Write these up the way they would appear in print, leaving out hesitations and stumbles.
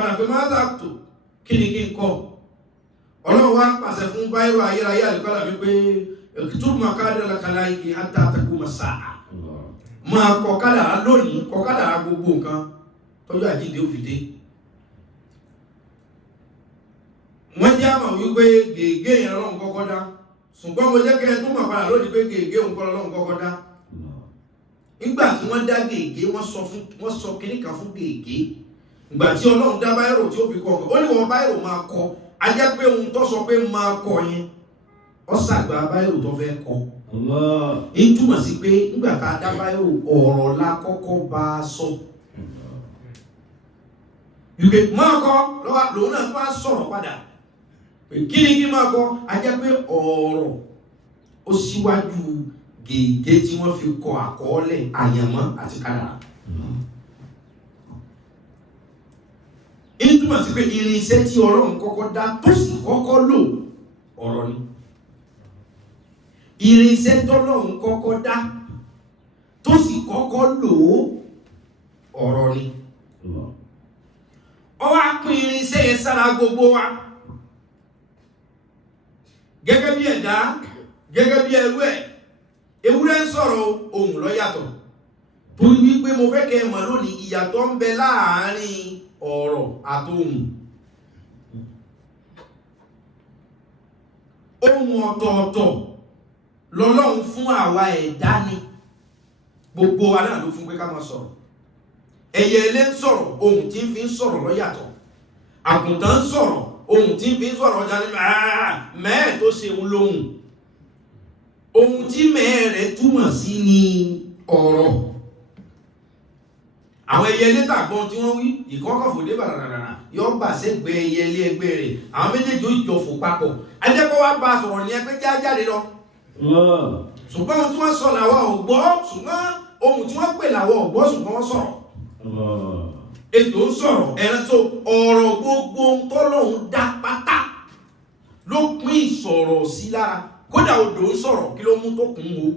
padà pé máa dàtò kí ni kí n kọ́ ọlọ́run wá pàṣẹ fún báyìí ayérayé àlùkọ́lá wípé tó máa káàdì alákàlà yìí àtàtàkù màsáà máa kọ kádàrá lónìí, kọ kádàrá gbogbo nǹkan tọ́jú àjíǹde ó fi dé. wọ́n jẹ́ àmà wípé gègé yẹn Ọlọ́run kọ́kọ́ dá, ṣùgbọ́n mo jẹ́ kẹ́ tó mọ̀ padà lónìí pé gègé òun kọ́ Ọlọ́run kọ́kọ́ dá. nígbà tí wọ́n dá gègé wọ́n sọ kíní kan fún gègé. ìgbà tí Ọlọ́run dá báyìrò tí ó fi kọ́ ó ní wọ́n báyìrò máa kọ, a jẹ́ pé ohun tó sọ pé máa kọ yẹn ó ṣàgbà báyìrò tó fẹ́ kọ. ń túmọ̀ sí pé nígbà tá a dá báyìrò ọ̀rọ̀ la kọ́kọ́ bá a sọ. ìgbè máa kọ lòun náà tó wá sọ̀rọ̀ padà. kí ni kí máa kọ, a jẹ́ pé ọ̀rọ̀ ó síwájú gègé tí wọ́n fi kọ àkọọ́lẹ̀ àyànmọ́ àti kádàrá. ń túmọ̀ sí pé irinṣẹ́ tí Ọlọ́run kọ́kọ́ dá tó sì kọ́kọ́ lò ọ̀rọ̀ ni. irinṣẹ́ tọ́lọ́run kọ́kọ́ dá tó sì kọ́kọ́ lò ọ̀rọ̀ ni. ó wá pín irinṣẹ́ yẹn sára gbogbo wa gẹ́gẹ́ bí ẹ̀dá, gẹ́gẹ́ bí ẹrú ẹ̀. ewúrẹ́ ń sọ̀rọ̀, ohùn ló yàtọ̀. torí wípé mo fẹ́ kẹ́ ẹ mọ̀ lónìí ìyàtọ̀ ń bẹ láàárín ọ̀rọ̀ àtohùn. ohùn ọ̀tọ̀ọ̀tọ̀ lọ́lọ́run fún àwa ẹ̀dá ni. gbogbo wa náà ló fún pé ká máa sọ̀rọ̀. ẹyẹ ilé ń sọ̀rọ̀, ohùn tí ń fi ń sọ̀rọ̀ ló yàtọ̀. àgùntàn ń sọ̀rọ̀, ohun tí ń fi sọ̀rọ̀ ọjà ní mẹ́ẹ̀ tó ṣe òun lóhun. ohun tí mẹ́ẹ̀ rẹ̀ túmọ̀ sí ni ọ̀rọ̀. àwọn ẹyẹlé tàgbọ́n tí wọ́n wí ìkọ́kọ̀fòdé bàràràrà yọ bà sẹ́gbẹ́ ẹyẹlé ẹgbẹ́ rẹ̀, àwọn méjèèjì ó jọ fò papọ̀. ajẹ́kọ́ wá bá sọ̀rọ̀ ní ẹgbẹ́ jáde lọ. ṣùgbọ́n ohun tí wọ́n sọ làwọn ò gbọ́, ṣùgbọ́n ohun tí wọ́n pè làwọn ò gbọ́, ṣùgbọ́n wọ́n sọ̀rọ̀. ètò ń sọ̀rọ̀ ẹran tó ọ̀rọ̀ gbogbo tọ́lọ́hun dá pátá ló pín ìsọ̀rọ̀ sí lára. kódà odò ń sọ̀rọ̀, kí ló mú tó kún wo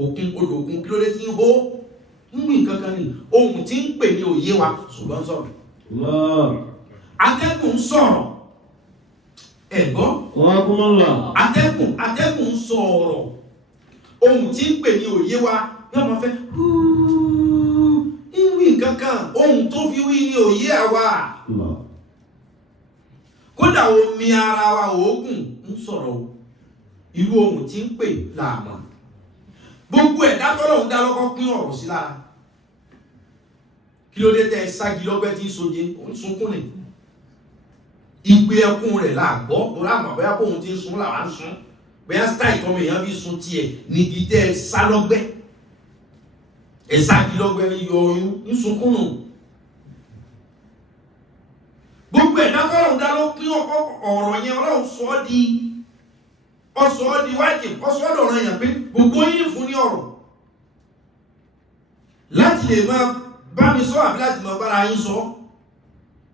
òkun, odò òkun kí ló dé tí ń hó ń wí kankan ní ohun tí ń pè ní òye wa, ṣùgbọ́n sọ̀rọ̀. atẹ́gùn ń sọ̀rọ̀, ẹ̀gbọ́n atẹ́gùn ń sọ̀rọ̀, ohun tí ń pè ní òye wa yóò máa fẹ́ ìwí kankan, ohun tó fi wí ní òye àwa. kódà omi ara wa òógùn ń sọ̀rọ̀, irú ohun tí ń pè láàmà. gbogbo ẹ̀dá tọ́lọ́run dá lọ́kọ́ pín ọ̀rọ̀ sí lára. kí ló dé tẹ́ ságì lọ́gbẹ́ tí ń soje ó ń sunkún ni. ìgbé ẹkún rẹ̀ láàgbọ́ tó láàmà bóyá bóun ti ń sun làwa ń sun, bóyá stáì tọ́mọ èèyàn fi sun tiẹ̀ níbi tẹ́ sá lọ́gbẹ́. ẹ̀sàgì lọ́gbẹ́ yọ oyún ń sunkún nù. gbogbo ẹ̀dá tọ́lọ́run dá ló pín ọ̀rọ̀ yẹn. Ọlọ́run sọ ọ́ di wájib, ọ̀sọ́ ọ̀dọ̀rọ̀ yẹn pé gbogbo yín fún ní ọ̀rọ̀ láti lè máa bá mi sọ àbí láti máa bára yín sọ.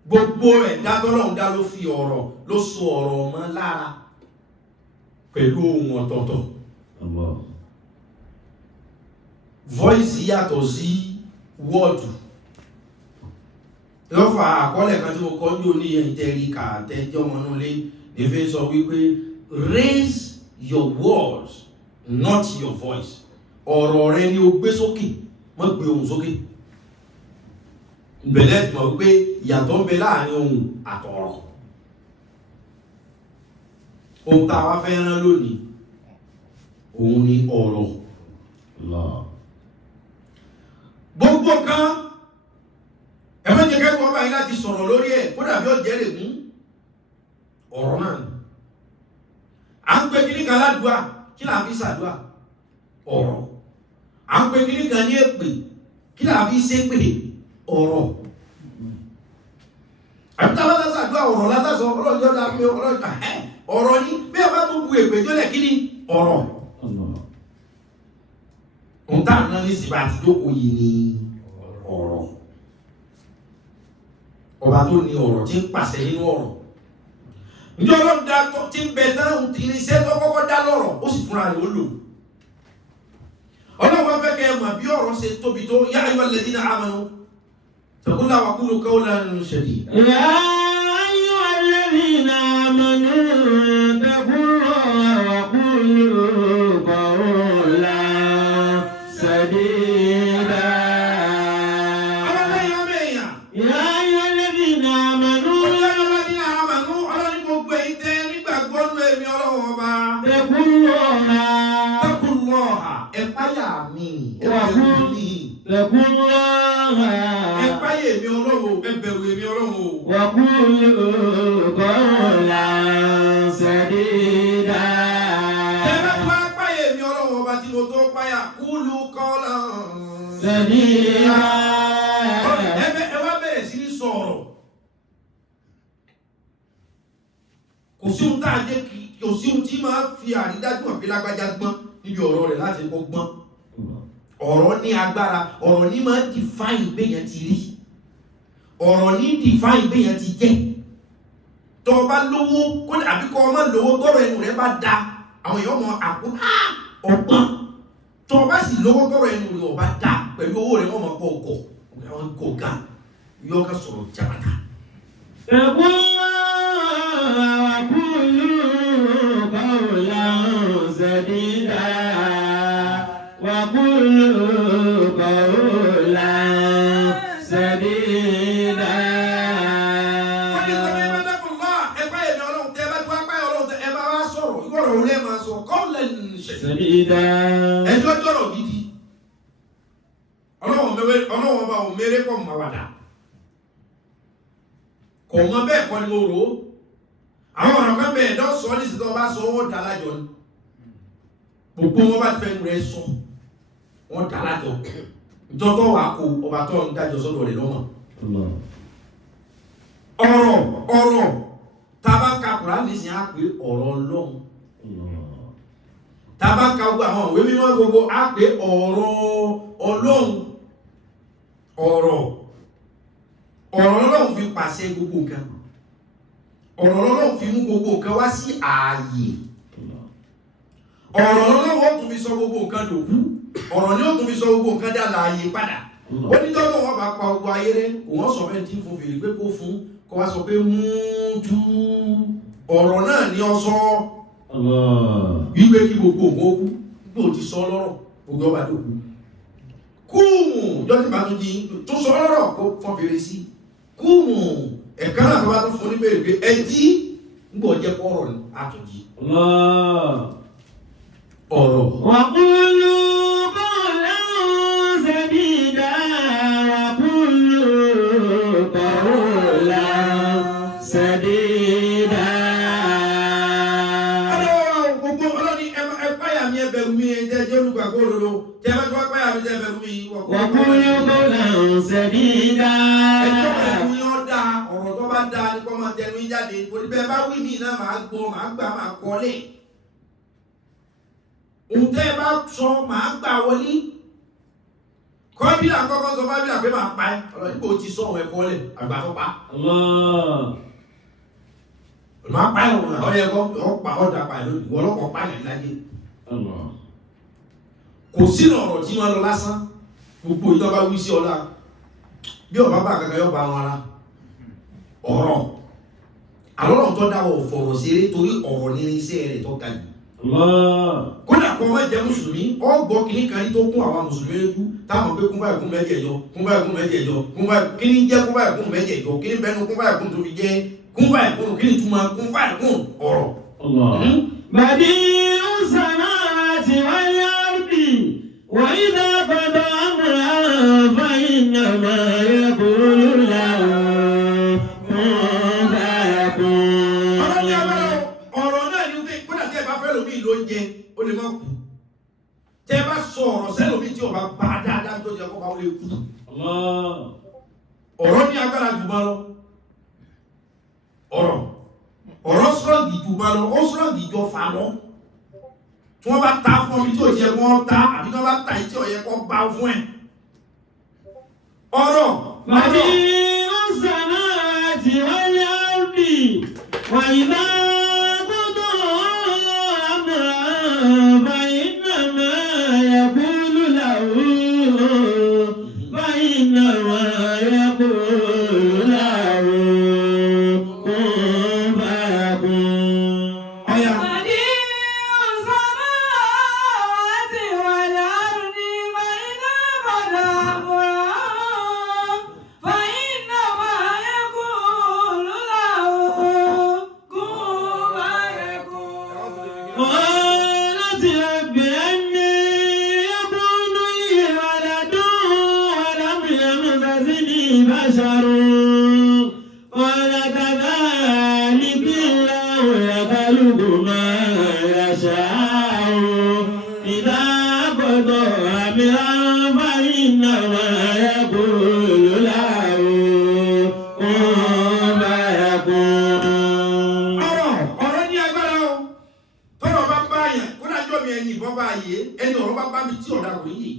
gbogbo ẹ̀dá tọ́lọ́run dá ló fi ọ̀rọ̀, ló so ọ̀rọ̀ mọ́ lára pẹ̀lú ohun ọ̀tọ̀ọ̀tọ̀. voice yàtọ̀ sí wọ́ọ̀dù. lọ́fà àkọọ́lẹ̀ kan tí mo kọ́ ní oní ẹ̀ntẹ́ríkà àtẹ́jọ́ ọmọnúlé ní fẹ́ sọ wípé raise your words, not your voice. ọ̀rọ̀ rẹ ni o gbé sókè, má gbé ohùn sókè. ìbẹ̀lẹ̀ ti mọ̀ wípé ìyàtọ̀ ń bẹ láàrin ohùn àtọ̀rọ̀. ohun tá a wá fẹ́ rán lónìí òun ni ọ̀rọ̀. gbogbo kan ẹ̀mọ́ jẹ́ kẹ́kọ̀ọ́ báyìí láti sọ̀rọ̀ lórí ẹ̀ kó dàbí ọ̀jẹ́ lè mú ọ̀rọ̀ náà ni. à ń pè kíní kan ládùúà, kí là fi ṣàdúà? ọ̀rọ̀. à ń pè kíní kan ní èpè, kí là fi ṣépè? ọ̀rọ̀. àbí tá a bá ṣàdúà ọ̀rọ̀ látàsọ ọlọ́jọ́ dá pé ọ̀rọ̀ ni bí a bá tó bu èpè jọ́lẹ̀ kí ni ọ̀rọ̀. ohun tá à ń rán ní ìsìnkú àti jókòó yìí ni ọ̀rọ̀. ọba tó ní ọ̀rọ̀ tí ń pàṣẹ nínú ọ̀rọ̀. ǹjẹ́ Ọlọ́run dá tí ń bẹ tán irinṣẹ́ tó kọ́kọ́ dá lọ́rọ̀ ó sì fúnra rẹ̀ ó lò. Ọlọ́run wá fẹ́ kẹ́ ẹ mọ̀ bí ọ̀rọ̀ ṣe tóbi tó yá ayyuhal ladhina amanu اتقوا الله وقولوا قولا سديدا. يا أيها الذين آمنوا اتقوا الله وقولوا قولا سديدا. يا أيها الذين آمنوا اتقوا الله ẹ̀páyà mi اتقوا الله ẹ̀páyà èmi Ọlọ́run ẹ̀bẹ̀rù èmi Ọlọ́run o. وقولوا قولا سديدا. ẹ̀rọ tí wọ́n páyà èmi Ọlọ́run ọba tí mo tó páyà kúlù kọ́lá سديدا. ẹ wá bẹ̀rẹ̀ sí ní sọ̀rọ̀. kò sí ohun tá a jẹ́ kò sí ohun tí máa fi àrídájú àbí lágbájá gbọ́n níbi ọ̀rọ̀ rẹ̀ láti kó gbọ́n. ọ̀rọ̀ ní agbára, ọ̀rọ̀ ní máa define béèyàn ti rí, ọ̀rọ̀ ní define béèyàn ti jẹ́. tó o bá lówó kó àbí kó o má lówó tọrọ ẹnu rẹ bá da àwọn èèyàn mọ àpò ọgbọ́n. tó o bá sì lówó tọrọ ẹnu rẹ ọba da pẹ̀lú owó rẹ wọ́n mọ̀ kọ́ ọkọ̀ àwọn kò ga yọ ká sọ̀rọ̀ jàbàtà. اتقوا الله وقولوا قولا سديدا. وقولوا قولا سديدا. wọ́n ní sọ́kẹ́ bá dẹ́kun lọ́wọ́ ẹ̀pá èmi Ọlọ́run tẹ́ bá tí wọ́n pẹ́ Ọlọ́run tẹ́ ẹ bá wá sọ̀rọ̀ ìwọ́rọ̀ òun lẹ́ẹ̀ máa sọ kọ́ọ̀lẹ̀ سديدا. ẹjọ́ jọ̀rọ̀ gidi. Ọlọ́run ọba òun méré kọ́ mọ́ wàdà kò mọ bẹ́ẹ̀ kọ́ ni mo rò ó. àwọn ọ̀rọ̀ kan bẹ́ẹ̀ dán sọ ní ìsìtọ́ bá sọ wọ́n dá lájọ ni gbogbo wọn bá fẹ́ nu rẹ sọ wọ́n dá lájọ ìjọ́tọ̀ wà kó ọba tó ń dájọ́ sọ́dọ̀ rẹ̀ lọ́mọ. ọ̀rọ̀ tá a bá ka Kùránì nísìnyí á pé ọ̀rọ̀ Ọlọ́run. tá a bá ka gbogbo àwọn ìwé mímọ́ gbogbo á pé ọ̀rọ̀ Ọlọ́run. ọ̀rọ̀ Ọlọ́run fi pàṣẹ gbogbo nǹkan. ọ̀rọ̀ Ọlọ́run fi mú gbogbo nǹkan wá sí ààyè. ọ̀rọ̀ Ọlọ́run ó tún fi sọ gbogbo nǹkan dòkú. ọ̀rọ̀ ni ó tún fi sọ gbogbo nǹkan dà láàyè padà. ó ní tọ́lọ́ wọn bá pa gbogbo ayé rẹ̀ òun sọ fẹ́ tí fún fèrè pé kó fún kó wá sọ pé mútu ọ̀rọ̀ náà ni ọ sọ wípé kí gbogbo nǹkan ó kú bí o ti sọ lọ́rọ̀ gbogbo ọba dòkú. kúùmù jọ́sìn bá tún di tó sọ lọ́rọ̀ kó fọ́n fèrè sí kúùmù ẹ̀ka náà tó bá tún fún ní bèrè pé ẹ jí ń bọ̀ jẹ́ kọ́rọ̀ ní àtúnjí. ọ̀rọ̀. وقولوا قولا سديدا. وقولوا قولا سديدا. gbogbo ọlọ́ni ẹ̀páyà mi ẹbẹ̀rù mi ẹ̀jẹ̀ olùgbàgbọ́ òdodo tẹ́ bá tó ẹ̀páyà mi ẹbẹ̀rù mi. وقولوا قولا سديدا. ẹjọ́ ẹ̀rù yóò da ọ̀rọ̀ tó bá da ní kọ́ máa tẹnu jáde torí bẹ́ẹ̀ bá wí mí náà máa gbọ́ máa gbà máa kọ́lé. ohun tẹ́ ẹ bá sọ máa gbà wọlé. kọ́bílà kọ́kọ́ sọ bábílà pé máa pa ẹ́ ọ̀rọ̀ nígbà ó ti sọ ọ̀hún ẹ̀kọ́ lẹ̀ àgbà tó pa. máa pa ẹ̀ ọ̀rẹ́ ẹ̀kọ́ ọ̀pá ọ̀dà pa ẹ̀ lónìí wọ́n lọ́kọ̀ pa ẹ̀ láyé. kò sínú ọ̀rọ̀ tí wọ́n lọ lásán gbogbo ìjọba wí sí ọlá bí ọba bá kankan yọ bá wọn ara ọ̀rọ̀ àlọ́rọ̀ tó dáwọ̀ fọ̀rọ̀ ṣeré torí ọ̀rọ̀ ní iṣẹ́ rẹ̀ tó ga jù. kódà kó má jẹ́ mùsùlùmí ọgbọ́ kìíní kan ní tó kún àwọn mùsùlùmí lójú táwọn pé kún báyìí kún mẹ́jẹ̀jọ kún báyìí kún mẹ́jẹ̀jọ kún báyìí kíní jẹ́ kún báyìí kún mẹ́jẹ̀jọ kíní bẹ́nu kún báyìí kún tó fi jẹ́ kún báyìí kún kíní túmọ̀ kún báyìí kún ọ̀rọ̀. بديع السماوات والأرض وإذا قضى أمرا فإنما يقول له كن فيكون. ọ̀rọ̀ náà ni wípé kódà tẹ́ ẹ bá fẹ́ lómi ló ń jẹ ó lè má kú tẹ́ ẹ bá sọ ọ̀rọ̀ sẹ́lómi tí ọba bá dáadáa tó jẹ kó bá ó lè kú. ọ̀rọ̀ ní agbára jù bá lọ ọ̀rọ̀ sọ́ọ̀gì jù bá lọ ó sọ́ọ̀gì jọ fà lọ tí wọ́n bá ta fún ọmọ tí ò yẹ kó ta àbí tí wọ́n bá ta tí ò yẹ kó bá fún ẹ̀. ọ̀rọ̀ بديع السماوات والأرض وإذا قضى أمرا فإنما يقول له قال كذلك الله يخلق ما يشاء إذا قضى أمرا فإنما يقول له كن فيكون. ọ̀rọ̀ ní agbára o tọ́rọ̀ bá bá yẹn kó dájọ́ mi ẹni ìbọn bá yé ẹni ọ̀rọ̀ bá bá mi tí ọ̀dà kò yé.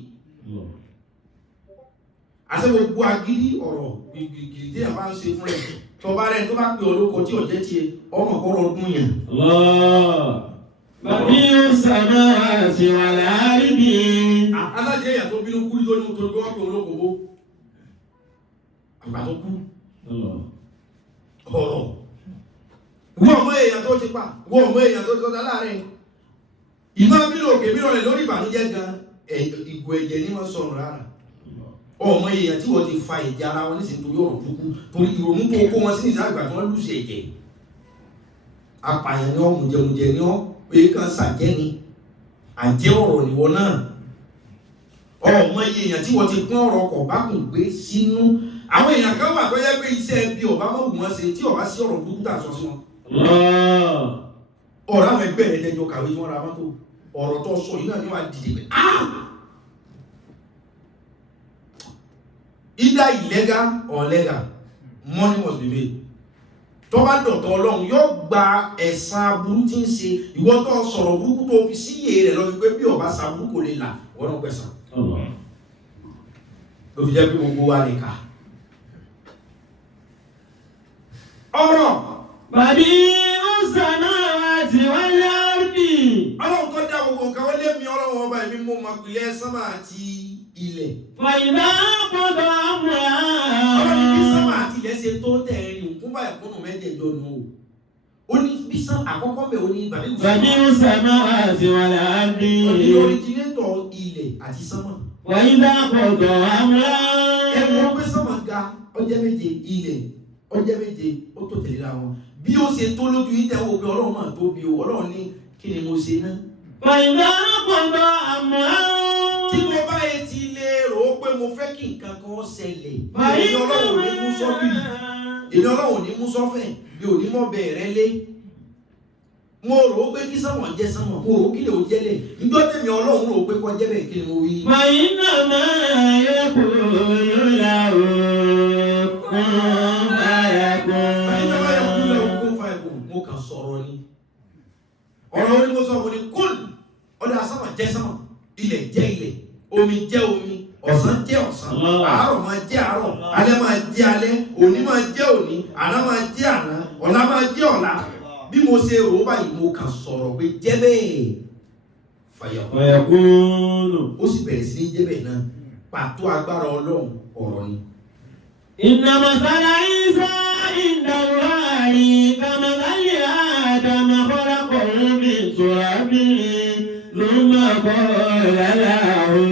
àṣẹ gbogbo agídí ọ̀rọ̀ gìrìgìrì tí yẹn bá ń ṣe fún ẹ tọba rẹ tó bá pè olóko tí ọ̀jẹ́ tiẹ̀ ọmọ kọ́rọ̀ ọdún yẹn. Bàbí sàmà àti wà láàrídì. alájẹ èèyàn tó bínú kú lórí nítorí pé wọ́n pè olóko bó àgbà tó kú ọ̀rọ̀ wọ́n ọmọ èèyàn tó ti pa wọ́n ọmọ èèyàn tó ti tọ́ta láàrin ìmọ̀ bílò òkè bílò rẹ̀ lórí ìbànújẹ́ gan ìgò ẹ̀jẹ̀ ní wọ́n sọ̀rọ̀ rárá ọmọ èèyàn tí wọ́n ti fa ẹ̀jẹ̀ ara wọn nísìnyí torí ọ̀rọ̀ burúkú torí ìrònú tó kó wọn sí ìsáàgbà tí wọ́n lùsì ẹ̀jẹ̀ apààyàn ni ọ́ mùjẹmùjẹ ni ọ́ pé kan sàjẹ́ ni àjẹ́ ọ̀rọ̀ nìwọ náà ọmọ èèyàn tí wọ́n ti pín ọ̀rọ̀ ọkọ̀ bá kùn gbé sínú àwọn èèyàn kan wà tó yẹ pé iṣẹ́ bí ọba mọ̀ wù wọ́n ṣe tí ọba sí ọ̀rọ̀ burúkú tà sọ sí wọn ọ̀rọ̀ àwọn ẹgbẹ́ rẹ̀ tẹjọ kàwé tí wọ́n ra mọ́tò ọ̀rọ̀ tó sọ yìí náà ni wà á dìde pé either illegal or legal money must be made tó bá dọ̀tọ̀ ọlọ́run yóò gba ẹ̀san aburú tí ń ṣe ìwọ tó sọ̀rọ̀ burúkú tó fi síyè rẹ̀ lọ fi pé bí ọba sa burúkú lè là wọ́n náà pẹ̀sán ló fi jẹ́ pé gbogbo wa lè kà ọ̀rọ̀ Bàbí ọ̀sánà àti wálé àrùbí. ọlọ́run tó dá gbogbo nǹkan wọ́n lé mi ọlọ́run ọba ẹ̀mí mú ma pìlẹ̀ sánmà àti ilẹ̀. Fàyìnbá gbọ́dọ̀ àmọ́ ọlọ́run ní bí sánmà àti ilẹ̀ ṣe tó tẹ̀rín òkú bá ẹ̀kúnnù mẹ́jẹ̀ẹ̀jọ nù o. ó ní bí sán àkọ́kọ́ bẹ̀ ó ní bàbí ọ̀sánà àti wálé àrùbí. ó ní originator ilẹ̀ àti sánmà. Fàyìnbá gbọ́dọ̀ àmọ́. ẹ̀wọ̀n pé sánmà ga ọjọ́ méje ilẹ̀ ọjọ́ méje ó tó tẹ̀lé ra wọn bí ó ṣe tó lójú yìí tẹ́wọ́ pé ọlọ́run máa tóbi o ọlọ́run ní kí ni mo ṣe náà. Fàyìnbá gbọ́dọ̀ àmọ́. tí mo bá yẹ ti lè rò ó pé mo fẹ́ kí nǹkan kan ṣẹlẹ̀ èmi ọlọ́run ò ní mú sọ́bìrì èmi ọlọ́run ò ní mú sọ́fẹ̀ bí ò ní mọ́ bẹ̀rẹ̀ lé mo rò ó pé kí sánmọ̀ jẹ́ sánmọ̀ mo rò ó kí lè ó jẹ́lẹ̀ níjọ́ tèmi ọlọ́run rò ó pé kọ́ jẹ́ bẹ́ẹ̀ kí ni mo wí. Fàyìnbá máa yẹ kó yọ̀lá o kún fàyà kún. Fàyìnbá máa yẹ kó yọ̀lá o kún fàyà kún mo kàn sọ̀rọ̀ ni ọ̀rọ̀ oní mo sọ mo ní kún ọ̀dà sánmọ̀ jẹ́ sánmọ̀ ilẹ̀ jẹ́ ilẹ̀ omi jẹ́ omi ọ̀sán jẹ́ ọ̀sán àárọ̀ máa jẹ́ àárọ̀ alẹ́ máa jẹ́ alẹ́ òní máa jẹ́ òní àná máa jẹ́ àná ọ̀la máa jẹ́ ọ̀la bí mo ṣe rò ó báyìí mo kàn sọ̀rọ̀ pé jẹ́ bẹ́ẹ̀ fàyàkúnù ó sì bẹ̀rẹ̀ sí ní jẹ́ bẹ́ẹ̀ náà pàtó agbára ọlọ́run ọ̀rọ̀ ni. Innama masala Isa inda Allahi kamathali Adama khalaqahu min turabin thumma qala lahu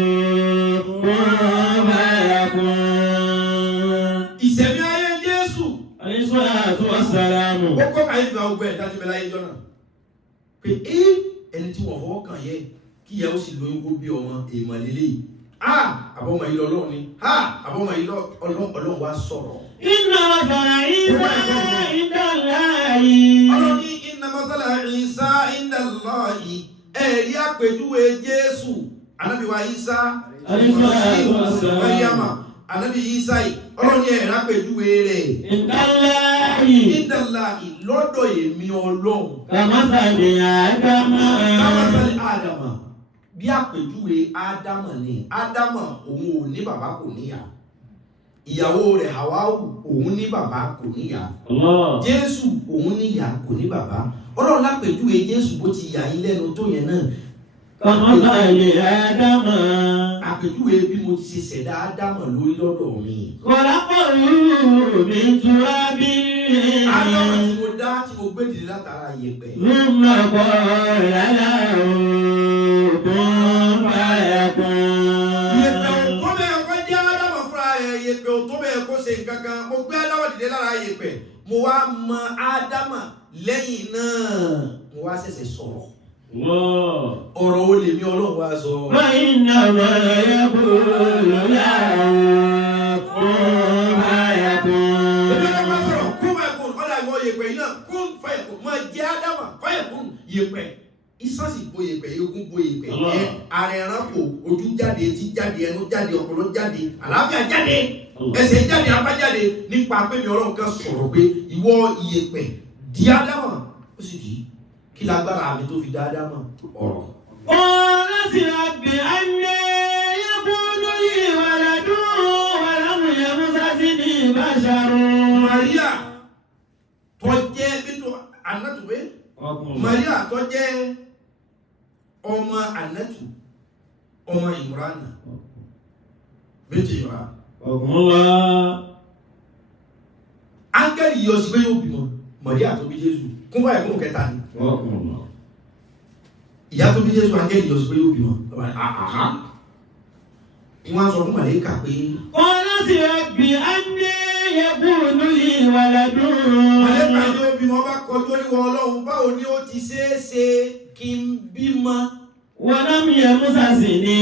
kun fayakun. Ìṣẹ̀mí ayé Jésù. Alayhi salatu wassalamu. Ó kọ́ kàyé fi àwọn ọgbẹ́ ìdájọ́ bẹ́ẹ̀ láyé jọ́nà. Pé ẹni tí wọ́n fọwọ́ kàn yẹ kí ìyá ó sì lóyún kó bí ọmọ èèmọ̀ lélẹ́yìí. Àbọ̀mọ̀ yìí lọ́lọ́run ni. Àbọ̀mọ̀ yìí ọlọ́run wá sọ̀rọ̀. Inna masala Isa inda Allahi. Ọlọ́run ní inna masala Isa inda Allahi. Ẹ̀rí àpèjúwe Jésù. Ànábì wa Isa. Ànábì Isa yìí. Ọlọ́run ní ẹ̀rí àpèjúwe rẹ̀. Inda Allahi. Inda Allahi lọ́dọ̀ èmi Ọlọ́run. Kamathali Adama. Kamathali Adama. Bí àpèjúwe Ádámà ni. Ádámà òun ò ní bàbá kò níyà. Ìyàwó rẹ̀ Hàwáù òun ní bàbá kò níyà. Jésù òun níyà kò ní bàbá. Ọlọ́run lápèjúwe Jésù bó ti yà yín lẹ́nu tó yẹn náà. Kamathali Adama. Àpèjúwe bí mo ti ṣe ṣẹ̀dá Ádámà lórí lọ́dọ̀ mi. Khalaqahu min turabin. Ádámà tí mo dá tí mo gbé dìde látara yẹ̀pẹ̀. Thumma qala lahu kun fayakun. Yẹ̀pẹ̀ ò tó bẹ́ẹ̀ kó jẹ́ Ádámà fúnra rẹ̀, yẹ̀pẹ̀ ò tó bẹ́ẹ̀ kó ṣe nǹkan kan. Mo gbé Ádámà dìde lára yẹ̀pẹ̀. Mo wá mọ Ádámà lẹ́yìn náà. Mo wá ṣẹ̀ṣẹ̀ sọ̀rọ̀. Ọ̀rọ̀ wo lèmi Ọlọ́run wá sọ? Wa innama yaqulu lahu kun fayakun. Èmi ọlọ́run bá sọ̀rọ̀ kú yẹ̀pẹ̀ yìí náà kún fàyẹ̀kún máa jẹ́ ádámà fàyẹ̀kún yẹ̀pẹ̀ iṣan sì bo yẹ̀pẹ̀ eégún bo yẹ̀pẹ̀ ara ẹranko ojú jáde etí jáde ẹnu jáde ọpọlọ jáde àlàáfíà jáde ẹsẹ̀ jáde apá jáde nípa pé mi Ọlọ́run kan sọ̀rọ̀ pé ìwọ yẹ̀pẹ̀ di ádámà ó sì di kí lágbára mi tó fi dá ádámà ọ̀rọ̀. قالت رب أنى يكون لي ولد ولم يمسسني بشر. Maria tó jẹ́ bíntu Anatu pé Maria tó jẹ́ ọmọ Anatu ọmọ Imrana bíntu Imran. Áńgẹ́lì yọ sí pé yóò bímọ Maria tó bí Jésù kún báyìí kún kẹta ni. Ìyá tó bí Jésù áńgẹ́lì yọ sí pé yóò bímọ. Wọ́n sọ fún Màlẹ́kà pé قالت رب أنى يكون لي ولد. Màlẹ́kà yóò bímọ bá kọjú oníwọ̀ Ọlọ́run báwo ni ó ti ṣeéṣe kí n bímọ. ولم يمسسني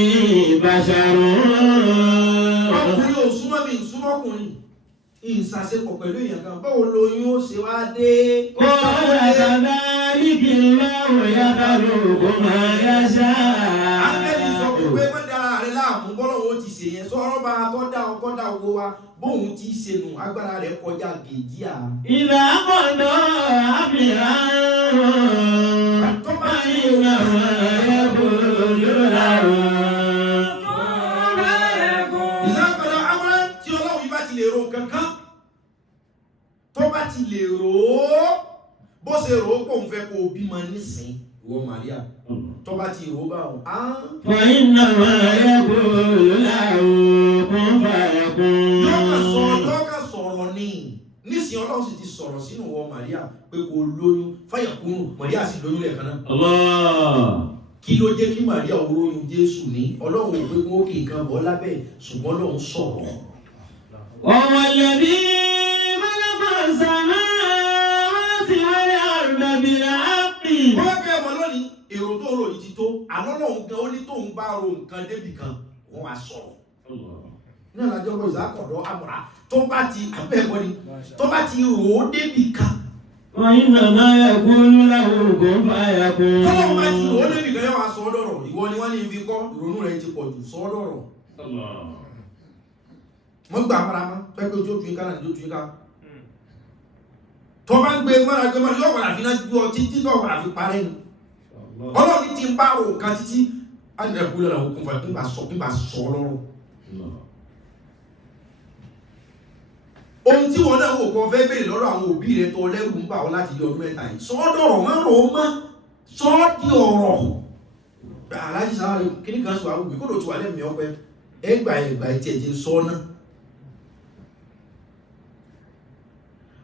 بشر. Ọkùnrin ò súnmọ́ mi ìsúnmọ́kùnrin ìsàṣepọ̀ pẹ̀lú èèyàn kan báwo lóyún ó ṣe wá dé. قال كذلك الله يخلق ما يشاء. Áńgẹ́lì sọ pé má dára rẹ láàmú bọ́lọ́wọ́ ti ṣe yẹn sọ̀rọ̀ bá tọ́dá ọkọ́dá owó wa bóun ti ṣe nù agbára rẹ̀ kọjá gèjì à. إذا قضى أمرا فإنما يقول له Ìlàkọ̀dá amúrẹ́ tí Ọlọ́run bá ti lè ro kankan tó bá ti lè rò ó bó ṣe rò ó pò ń fẹ́ kó o bímọ nísìn ìwọ Maria tó bá ti rò ó bá wọn. فإنما يقول له كن فيكون. Yọ́kà sọ̀rọ̀ ni nísìn Ọlọ́run sì ti sọ̀rọ̀ sínú ìwọ Maria pé kó lóyún fáyàkúnù Maria sì lóyún lẹ́ẹ̀kan náà. Kí ló jẹ́ kí Maria olóyún Jésù ní Ọlọ́run ò pé kó kì í kan bọ́ lábẹ́ ṣùgbọ́n Ọlọ́run sọ̀rọ̀. وهو الذي خلق السماوات والأرض بالحق. Wọ́n kẹ́ ọmọ lónìí èrò tó rò yìí ti tó àlọ́ lọ́hùn gan ó ní tóun bá ro nǹkan débì kan wọ́n wá sọ̀rọ̀. Ní àlájọ́ ọgbọ́n ìsákọ̀dọ̀ àmọ̀ra tó bá ti abẹ́ẹ̀kọ́ ni tó bá ti rò ó débì kan. وإنما يقول له كن فيكون. Tọ́lọ́ bá ti rò ó débì kan yóò wá sọ ọ́ dọ̀rọ̀ ìwọ ni wọ́n ní fi kọ́ ìrònú rẹ̀ ti pọ̀ jù sọ ọ́ dọ̀rọ̀. Wọ́n gbà mọ́ra mọ́ pé ojú ojú yín ká náà ní ojú yín ká. Tọ́ bá ń gbé mọ́ra yóò padà fi náà gbé ọ títí tó padà fi parẹ́ ni. Ọlọ́run ti ń bá ro nǹkan títí á ní ẹ̀kú lọ́la òkun fún ẹ̀ nígbà sọ lọ́rọ̀. Ohun tí wọn náà wò kọ́ fẹ́ béèrè lọ́rọ̀ àwọn òbí rẹ̀ tó lẹ́rù ń bà ọ́ láti di ọdún mẹ́ta yìí sọ ọ́ dọ̀rọ̀ má rò ó má sọ ọ́ di ọ̀rọ̀. Aláàjì sáà kí ní kan sọ àwọn òbí kó ló ti wà lẹ́mìí ọpẹ́ ẹgbà ẹtì ẹ̀jẹ̀ sọ náà.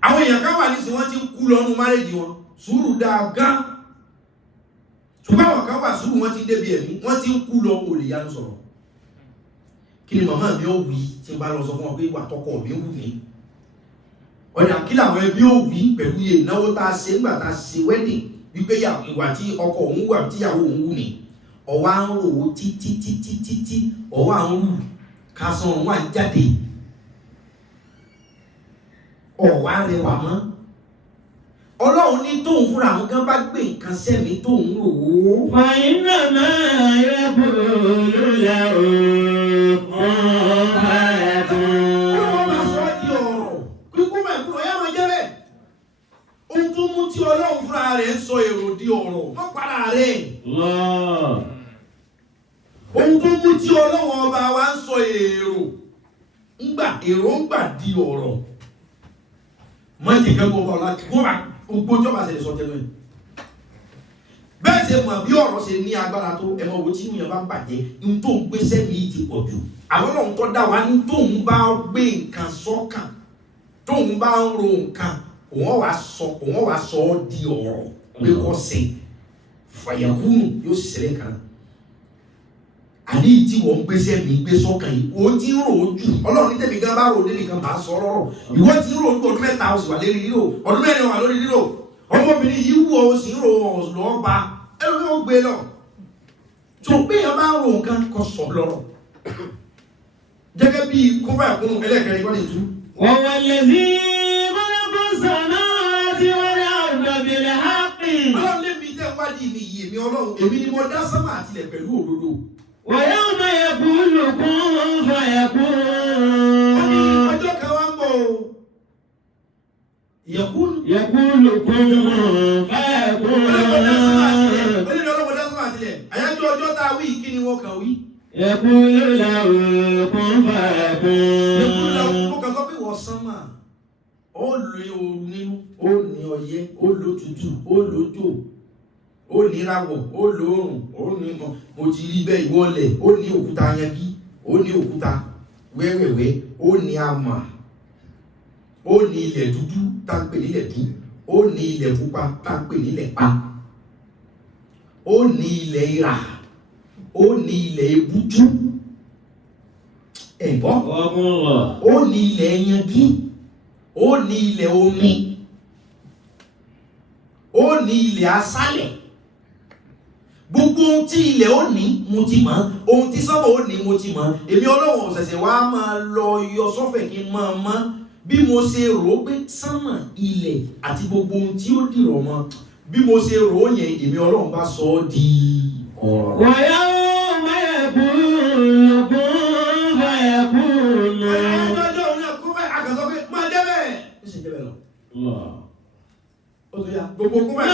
Àwọn èèyàn ká wà nísìn wọ́n ti kú lọ́nu márèjì wọn sùúrù dáa gán ṣùgbọ́n àwọn kan wà sùúrù wọ́n ti débi ẹ̀mí wọ́n ti kú lọ olè yanu sọ̀rọ̀. Kí ni màmá mi ó wí tí n bá lọ sọ fún wọn pé ìwà tọkọ mi wù mí. Ọ̀dà kí làwọn ẹbí ó wí pẹ̀lú iye ìnáwó tá a ṣe nígbà tá a ṣe wedding wípé ìwà tí ọkọ òun wù àbí tíyàwó òun wù ní ọwọ́ à ń rò ó títí ọwọ́ à ń rù kásán òun wà jáde ọ̀wá rẹwà mọ́. Ọlọ́run ní tóun fúnra àwọn kan bá gbé nǹkan sẹ́mi tóun rò ó. فإنما يقول له كن فيكون. Ọlọ́run máa sọ ọ́ di ọ̀rọ̀ kíkú mẹ́kúrò ọ̀yá máa jẹ́ bẹ́ẹ̀. Ohun tó mú tí Ọlọ́run fúnra rẹ̀ ń sọ èrò di ọ̀rọ̀ mọ́ para rẹ̀. Ohun tó mú tí Ọlọ́run ọba wa ń sọ èrò ń gbà di ọ̀rọ̀. Mọ́jì kẹ́kọ̀ọ́ bá ọ̀la gbogbo ìjọba ṣẹlẹ̀ sọ tẹ́lẹ̀. Bẹ́ẹ̀ ṣe mọ̀ bí ọ̀rọ̀ ṣe ní agbára tó ẹmọ owó tí ìyẹn bá ń bàjẹ́ ní tó ń gbé sẹ́mi ti pọ̀ jù. Àwọn ọlọ́run tó dá wa ní tóun bá gbé nǹkan sọ́kàn tóun bá ń ro nǹkan òun wá sọ ọ́ di ọ̀rọ̀ pé kọ́ sẹ́ fàyàkùnù yóò ṣẹlẹ̀ kan. Àní tí wọ́n ń gbé sẹ́mi gbé sọ́kàn yìí o ti ń rò ó jù ọlọ́run ní tẹ̀mí gan bá rò lé nìkan bá sọ lọ́rọ̀ ìwọ ti ń rò ó ju ọdún mẹ́ta oṣù wà lérí lílò ọdún mẹ́rin wà lórí lílò ọmọbìnrin yìí wù ọ́ sì ń rò ó lọ́ọ́ ba ẹ̀rọ yóò gbé lọ tó gbé yẹn bá rò nǹkan kọ sọ lọ́rọ̀ gẹ́gẹ́ bí kúnfà ìkúnnù ẹlẹ́kẹ̀rin kọ́ni tú. وهو الذي خلق السماوات Ọlọ́run èmi ni mo dá sánmà àti ilẹ̀ pẹ̀lú òdodo. ويوم يقول كن فيكون. Ọjọ́ kan wá ń bọ̀ o. يقول كن فيكون. Ọlọ́run dá sánmà àti ilẹ̀. Àyájọ́ ọjọ́ tá a wí kí ni wọ́n kàn wí? يقول له كن فيكون. Mo kàn sọ pé wọ́n sánmà. Ó lo ooru nínú, ó ní ọyẹ́, ó lo tútù, ó lójò, ó ní ìràwọ̀, ó lóòrùn, ó ní mo ti rí bẹ́ẹ̀ ìwọ́lẹ̀, ó ní òkúta yangi, ó ní òkúta wẹ́wẹ̀wẹ́, ó ní àmà, ó ní ilẹ̀ dúdú tá ń pè nílẹ̀ dú, ó ní ilẹ̀ pupa tá ń pè nílẹ̀ pa, ó ní ilẹ̀ ìrà, ó ní ilẹ̀ ebújú, ẹ̀bọ́, ó ní ilẹ̀ yangi, ó ní ilẹ̀ omi, ó ní ilẹ̀ aṣálẹ̀. Gbogbo ohun tí ilẹ̀ ó ní mo ti mọ̀, ohun tí sánmọ̀ ó ní mo ti mọ̀. Èmi Ọlọ́run ọ̀sẹ̀sẹ̀ wá máa lọ yọ sọ́fẹ̀ kí n máa mọ̀ bí mo ṣe rò ó pé sánmọ̀, ilẹ̀ àti gbogbo ohun tí ó dìrọ̀ mọ́, bí mo ṣe rò ó yẹn èmi Ọlọ́run bá sọ ọ́ di ọ̀rọ̀. wọ́yá máa kún fàyàkún. Ọjọ́ òun náà kún fẹ́ àgàsọ́ pé máa jẹ́ bẹ́ẹ̀. Ó sì jẹ́ bẹ́ẹ̀ lọ. Ó tó yá gbogbo kún fẹ́.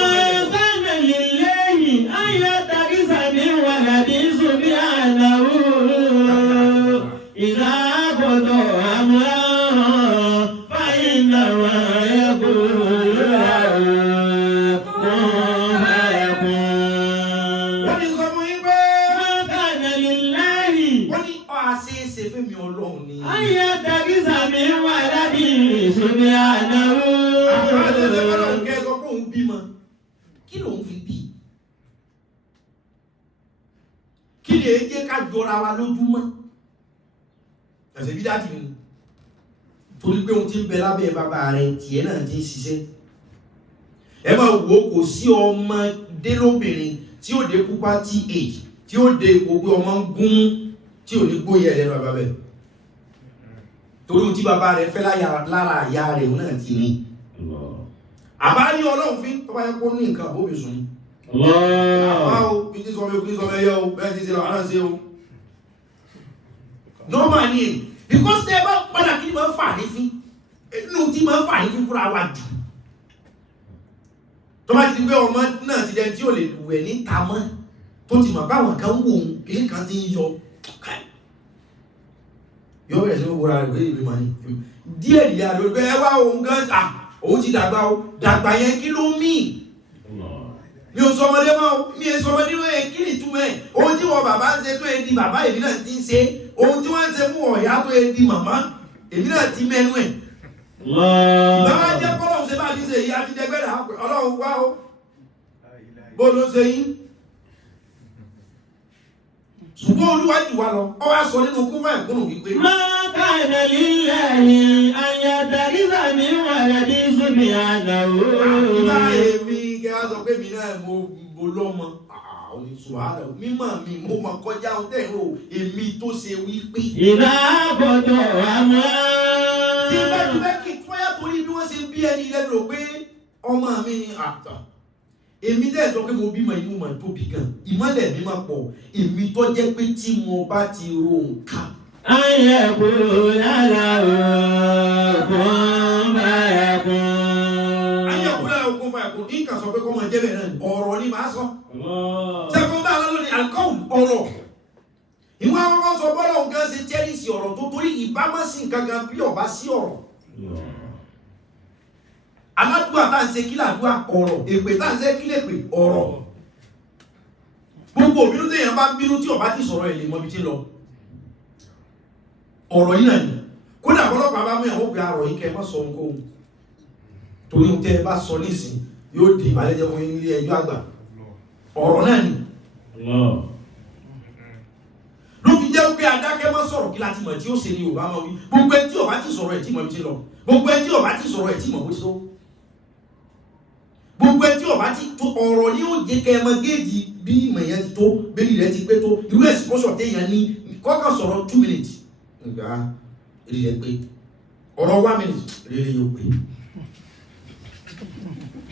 Kana lillahi ayatakiza min waladin subhanahu idha qada amran fa innama yaqulu lahu kun fayakun. Wọ́n ní sọ fún yín pé. Kana lillahi. Wọ́n ní àṣeéṣe fún mi Ọlọ́run ni. Ayatakiza min waladin subhanahu. Àwọn àṣeéṣe fún Ọlọ́run kẹ́ sọ pé òun bímọ. Kí ló ń fi bí? Kí lè jẹ́ ká jọra wa lójúmọ́? Ẹ̀sẹ̀ bí dájú ni. Torí pé ohun tí ń bẹ lábẹ́ bàbá rẹ̀ tiẹ̀ náà ti ń ṣiṣẹ́. Ẹ máa wò ó kò sí ọmọdé lóbìnrin tí ó dé puberty age tí ó dé gbogbo ọmọ ń gún tí ò ní gbóyè ẹ̀lẹ́nu bàbá bẹ̀. Torí ohun tí bàbá rẹ̀ fẹ́ lára àyà rẹ̀ òun náà ti ní. Àbá ní Ọlọ́run fi tó bá yẹ kó ní nǹkan àbóbi sùn ní. Àbá o, bí tí sọmọ ẹkùn ní sọmọ ẹyẹ o, bẹ́ẹ̀ ti ṣe lọ, àrán ṣe o. Normal ni, because tẹ́ bá padà kí ni máa ń fà ní fín, inú tí máa ń fà ní fín fúnra wa jù. Tó bá ti di pé ọmọ náà ti dẹni tí ò lè wẹ̀ ní tamọ́, tó ti mọ̀ báwọn kan wò ó, kí nǹkan ti ń yọ. Yọ bẹ̀rẹ̀ sí wọ́n rẹ̀ pé ìbí mọ̀ ní. Díẹ̀ ìyá rẹ̀ pé ẹ wá òun gan òun ti dàgbà o, dàgbà yẹn kí ló mí? Mi ò sọmọdé mọ́ o, mi ò sọmọdé mọ́ ẹ̀ kí ni túmọ̀ ẹ̀? Ohun tí wọn bàbá ń ṣe tó ẹ di bàbá èmi náà ti ń ṣe, ohun tí wọ́n ń ṣe fún ọ̀yá tó ẹ di màmá èmi náà ti mẹ́nu ẹ̀. Bàbá jẹ́ kọ́lọ́hún ṣe bá ti ṣe ìyá ti dẹgbẹ́rẹ́ Ọlọ́run wá o, bó ló ṣe yín? Ṣùgbọ́n Olúwa jù wá lọ, ọ wá sọ nínú kún fún ẹ̀kúnnù wípé. Ma kana lillahi an yattakhidha min waladin subhanahu. Ìgbà èmi kẹ́ wá sọ pé mi náà mo lọ́mọ. Oníṣùwárà mímọ̀ mi mo mọ̀ kọjá ohun tẹ̀ ń rò èmi tó ṣe wípé. Idha qada amran. Tí bá ti fẹ́ kí tọ́yà torí bí wọ́n ṣe bí ẹni ilẹ̀ rò pé ọmọ mi ni àtàn. Èmi dẹ̀ sọ pé mo bímọ inú mọ̀ tóbi gan. Ìmọ̀lẹ̀ mi máa pọ̀. Èmi tó jẹ́ pé tí mo bá ti ro nǹkan. Ayé kò lára òkun fàyàkùn. Ayé kò lára òkun fàyàkùn. Nǹkan sọ pé kọ́ máa jẹ́ bẹ́ẹ̀ náà ọ̀rọ̀ ni màá sọ. Sẹ́kọ̀ọ́ bá lọ́dọ̀ ní alcohol ọ̀rọ̀. Ìwọ́n akọ́kọ́ sọ bọ́lá òun gan ṣe chẹ́rìsì ọ̀rọ̀ tó torí ìbámasí nǹkan gan bí ọba sí ọ̀rọ̀. Aládùúgbà tá à ń ṣe kí làdúrà ọ̀rọ̀, èpè tá à ń ṣe kí lè pè ọ̀rọ̀. Gbogbo òbínú téèyàn bá bínú tí ọba ti sọ̀rọ̀ ẹ̀ lè mọ ibi tí ń lọ. Ọ̀rọ̀ yìí náà ni. Kódà ọlọ́pàá bá mú ìyàwó pé àrọ̀ yìí kẹ́ ẹ má sọ ohunkóhun. Torí ohun tẹ́ ẹ bá sọ nísìn yóò di ìbàlẹ́jẹ́ fún ilé ẹjọ́ àgbà. Ọ̀rọ̀ náà ni. Ló fi jẹ́ pé adákẹ́ má sọ̀rọ̀ kí láti mọ̀ tí ó ṣe ni Yorùbá máa wí. Gbogbo ẹ tí ọba ti sọ̀rọ̀ ẹ̀ tí mọ̀ ibi tí ń lọ. Gbogbo ẹ tí ọba ti sọ̀rọ̀ ẹ̀ tí mọ̀ bó ti tó. Gbogbo ẹ tí ọba ti tó ọ̀rọ̀ ni ó jẹ́ kẹ́ ẹ mọ géèjì bí ìmọ̀ yẹn ti tó bẹ́ẹ̀ni rẹ ti pé tó irú exposure téèyàn ní kọ́kọ́ sọ̀rọ̀ 2 minutes. Nga èrè rẹ pé ọ̀rọ̀ 1 minute rere yóò pé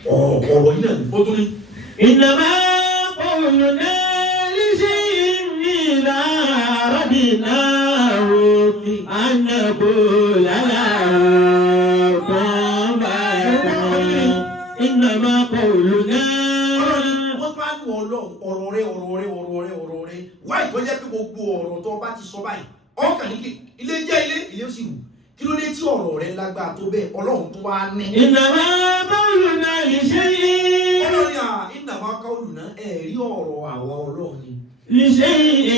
ọ̀rọ̀ yìí náà ní fótó ní. Innama qawluna قولنا لشيء إذا أردناه أن نقول له كن فيكون إنما قولنا. wọ́n bá ní ọ̀rọ̀ rẹ̀ wáyé tó jẹ́ pé gbogbo ọ̀rọ̀ tó bá ti sọ báyìí ọkàn ní ilé jẹ́ ilé ó sì wù kí ló dé tí ọ̀rọ̀ rẹ̀ lágbára tó bẹ́ẹ̀ ọlọ́run tó wá ní. إنما قولنا لشيء. ọlọ́run à ìnàmọ́ qawluna ẹ̀rí ọ̀rọ̀ àwa ọlọ́run ni. لشيء.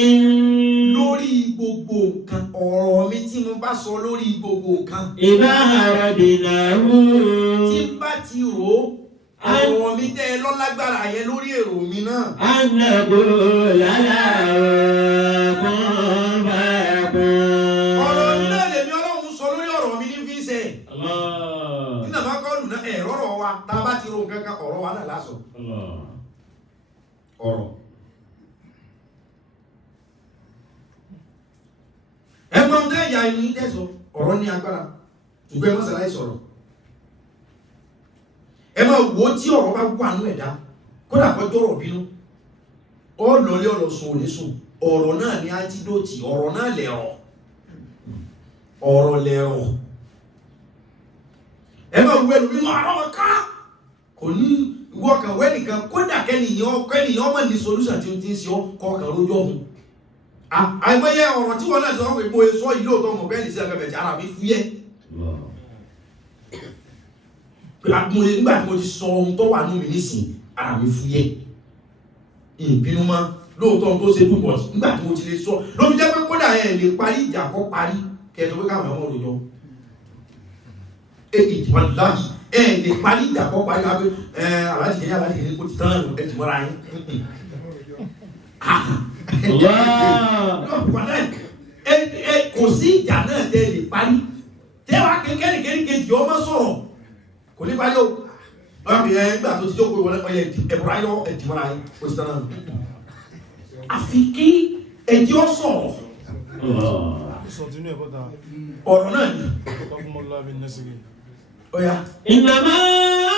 lórí gbogbo nǹkan ọ̀rọ̀ mi tí mo bá sọ lórí gbogbo nǹkan. إذا أردناه. tí n bá ti rò ó ọ̀rọ̀ mi tẹ́ ẹ lọ́lágbára yẹn lórí èrò mi náà. أن نقول له كن فيكون. ọ̀rọ̀ mi náà lèmi ọlọ́run sọ lórí ọ̀rọ̀ mi ní fi ń ṣe. ìnàmọ́ qawluna ẹ̀rọ ọ̀rọ̀ wa tá a bá ti ro nǹkan kan ọ̀rọ̀ wa náà lásọ. ọ̀rọ̀. ẹgbọ́n tẹ́ ìyá inú yìí tẹ́sọ ọ̀rọ̀ ní agbára ṣùgbọ́n ẹ mọ́sàlá ìsọ̀rọ̀ ẹ máa wo tí ọ̀rọ̀ bá wà nú ẹ̀dá kódà kọjọ́ ọ̀rọ̀ bínú ọ lọlé ọ̀rọ̀ sùn ò ní sùn ọ̀rọ̀ náà ní antídóòtì ọ̀rọ̀ náà lẹ̀rọ̀ ọ̀rọ̀ lẹ̀rọ̀ ẹ máa wo ẹlòmí máa rọ̀ ká kò ní wọ́kàn wẹ́nìkan kódà kẹ́nìyàn mọ̀ ní solúsàn tí ó ti ń ṣe kọkàn lójọ́ fún àìmọye ọ̀rọ̀ tí wọ́n náà sọ pé mo sọ ìlú òtọ́ mọ̀ bẹ́ẹ̀ ní sí ẹgbẹ̀bẹ̀ tí ara mi fúyẹ́ nígbà tí mo ti sọ ohun tó wà nú mi nísìn ara mi fúyẹ́ ìbínú mọ́ lóòótọ́ tó ṣe púpọ̀ nígbà tí mo ti lè sọ ló fi jẹ́ pé kódà ẹ̀ lè parí ìjà kọ́ parí kẹtọ́ pé káwọn ọmọ òròjọ́ ìjìmọ̀ láyìí ẹ̀ lè parí ìjà kọ́ parí káwé aláàjì kìíní kò ti tán lò ẹ̀ tìmọ́ra yín kò sí ìjà náà tẹ́ lè parí tẹ́wà kẹ́kẹ́rìkẹ́rì ọmọ sọ̀rọ̀ kò ní parí o ọ̀rọ̀ yẹn nígbà tó ti jókòó ìwọlé ọ̀yẹ ẹ̀bùrọ̀ ayé lọ́wọ́ ẹ̀dìmọ́ra yín kò sí tán náà àfi kí ẹjọ́ sọ̀rọ̀ ọ̀rọ̀ náà ni ọ̀yà. إنما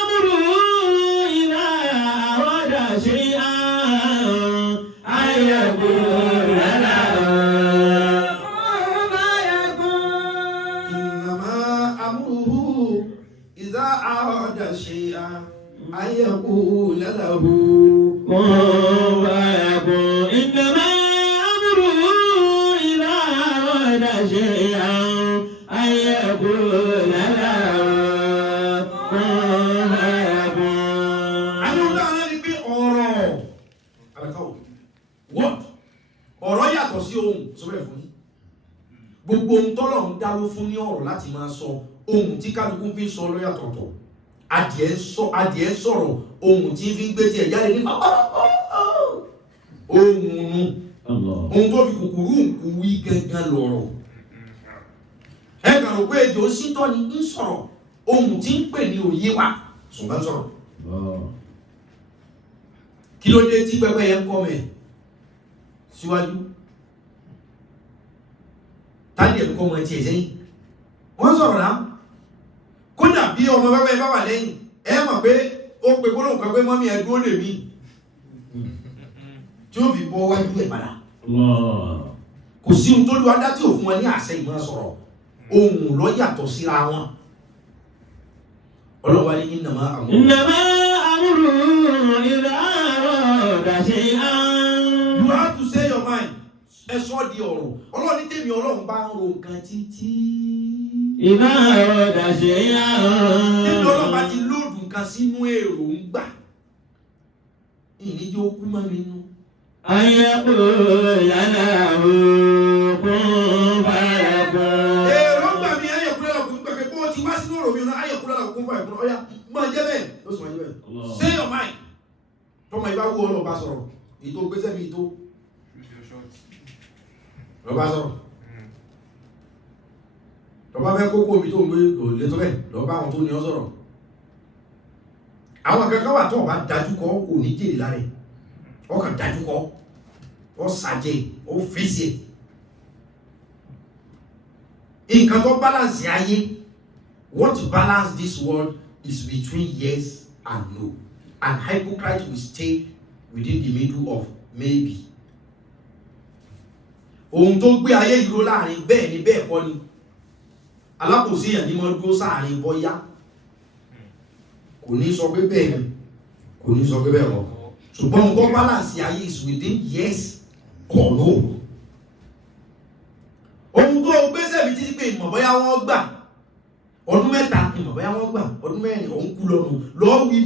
أمره إذا أراد شيئا أن يقول له كن فيكون. إنما أمره إذا أراد شيئا أن يقول له كن فيكون. إنما أمره إذا أراد شيئا أن يقول له ọ̀rọ̀ yàtọ̀ sí ohun sọ́bẹ̀ fún yí gbogbo ohun tọ́lọ̀ ń dá ló fún ní ọ̀rọ̀ láti máa sọ ohun tí kálukú fi ń sọ ló yàtọ̀tọ̀ adìẹ ń sọ̀rọ̀ ohun tí fi ń gbé tí ẹ̀ jáde nípa ohun tó fi kùkùrú nkù wí gẹ́gẹ́ lọ̀rọ̀ ẹ kàn rò pé èdè òsítọ́ ni ń sọ̀rọ̀ ohun tí ń pè ní òye wa ṣùgbọ́n sọ̀rọ̀ kí ló dé tí pẹ́pẹ́ yẹn ń kọ́ mẹ́ síwájú tàbí ẹ̀kọ́ ọmọ ẹ̀tì ẹ̀sẹ́yìn wọ́n sọ̀rọ̀ náà kódà bí ọmọ pẹ́pẹ́ bá wà lẹ́yìn ẹ mọ̀ pé ó pe gbólóhùn kan pé mọ́mí ẹ̀dún ó lè mí tí ó fi bọ́ wájú ẹ̀ padà kò sí ohun tó lù adá tí ò fún ẹ ní àṣẹ ìmọ̀ sọ̀rọ̀ ohun ló yàtọ̀ síra wọn ọlọ́wà ní ìnàmá àmúrù ìdá ọ̀rọ̀ ṣe you have to say your mind ẹ sọ di ọ̀rọ̀ ọlọ́run ní tèmi ọlọ́run bá ń ro nǹkan títí ìdá ọ̀rọ̀ ṣe tèmi ọlọ́run bá ti lóòdù nǹkan sínú èròǹgbà ìníjẹ́ ó kú mọ́ mi nú ayẹ́kùn lánà òkun fàyàkùn èròǹgbà mi ayẹ́kùn lánà òkun pẹ̀pẹ̀ bó ti wá sínú ọ̀rọ̀ mi náà ayẹ́kùn lánà òkun fàyàkùn ọ̀yá máa jẹ́ bẹ́ẹ̀ ló sì máa jẹ́ bẹ́ẹ̀ say your mind tọ́mọ ìbá wú ọlọ́ọ̀bá sọ̀rọ̀ ìtò gbéṣẹ́ mi ìtò lọ́bá sọ̀rọ̀ lọ́bá fẹ́ kókó omi tó ń gbé kò lè tó bẹ́ lọ́bá àwọn tó ní ọ sọ̀rọ̀ àwọn kankan wà tó ọba dájúkọ ò ní jèrè láre ọkàn dájúkọ ọ sàjẹ́ ó fèsì nǹkan tó balance ayé what balance this world is between yes and no and hypocrite will stay within the middle of maybe. Ohun tó gbé ayé ìró láàrin bẹ́ẹ̀ ni bẹ́ẹ̀ kọ́ ni. Alákòóso èèyàn ní mọ́ dúró sáàrin bọ́yá. Kò ní sọ pé bẹ́ẹ̀ ni, kò ní sọ pé bẹ́ẹ̀ kọ́. Ṣùgbọ́n ohun tó balance ayé is within yes or no. Ohun tó gbéṣẹ́ mi títí pé ìmọ̀ bóyá wọ́n gbà. Ọdún 3 ìmọ̀ bóyá wọ́n gbà. Ọdún 4 òun kú lọ́nu. Lọ́ọ́ wí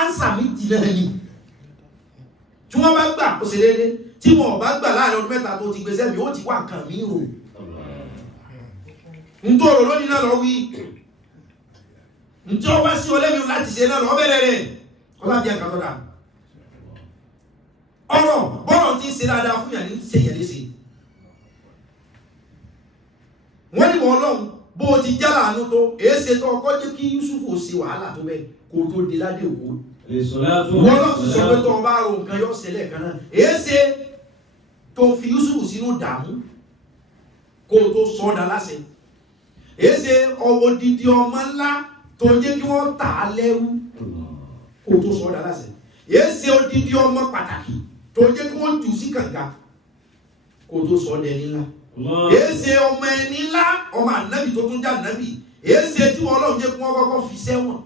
ánsà méjì náà ni. Tí wọ́n bá gbà kó ṣe déédéé. Tí wọ́n bá gbà láàrin ọdún 3 tó ti gbéṣẹ́ mi ó ti wà nǹkan mi rò. Ntòrò lónìí náà lọ wí. Ntọ́ wá sí ọlẹ́mi láti ṣe náà lọ bẹ̀rẹ̀ rẹ̀. Ọlá jẹ́ nǹkan tó dáa. Ọ̀rọ̀ bọ́rọ̀ tí ń ṣe dáadáa fún yàn ní ṣe yẹn léṣe. Wọ́n ní wọ́n lọ́hùn bó ti já láàánú tó èéṣe tó ọkọ́ jẹ́ kí Yúsúfù ṣe wàhálà tó bẹ́ẹ̀ kó tó di ládé òkú. Wọ́n lọ́hùn sọ pé tó ọba ro nǹkan yọ ṣẹlẹ̀ kan náà. Èéṣe tó fi Yúsúfù sínú dààmú kó tó sọ́dà láṣẹ. Èéṣe odidi ọmọ ńlá tó jẹ́ kí wọ́n tà á lẹ́rú kó tó sọ́dà láṣẹ. Èéṣe odidi ọmọ pàtàkì tó jẹ́ kí wọ́n jù sí kànga kó tó sọ́dà ẹni ńlá. Èéṣe ọmọ ẹni ńlá ọmọ ànábì tó tún já ànábì. Èéṣe tí wọ́n Ọlọ́run jẹ́ kí wọ́n kọ́kọ́ fi sẹ́wọ̀n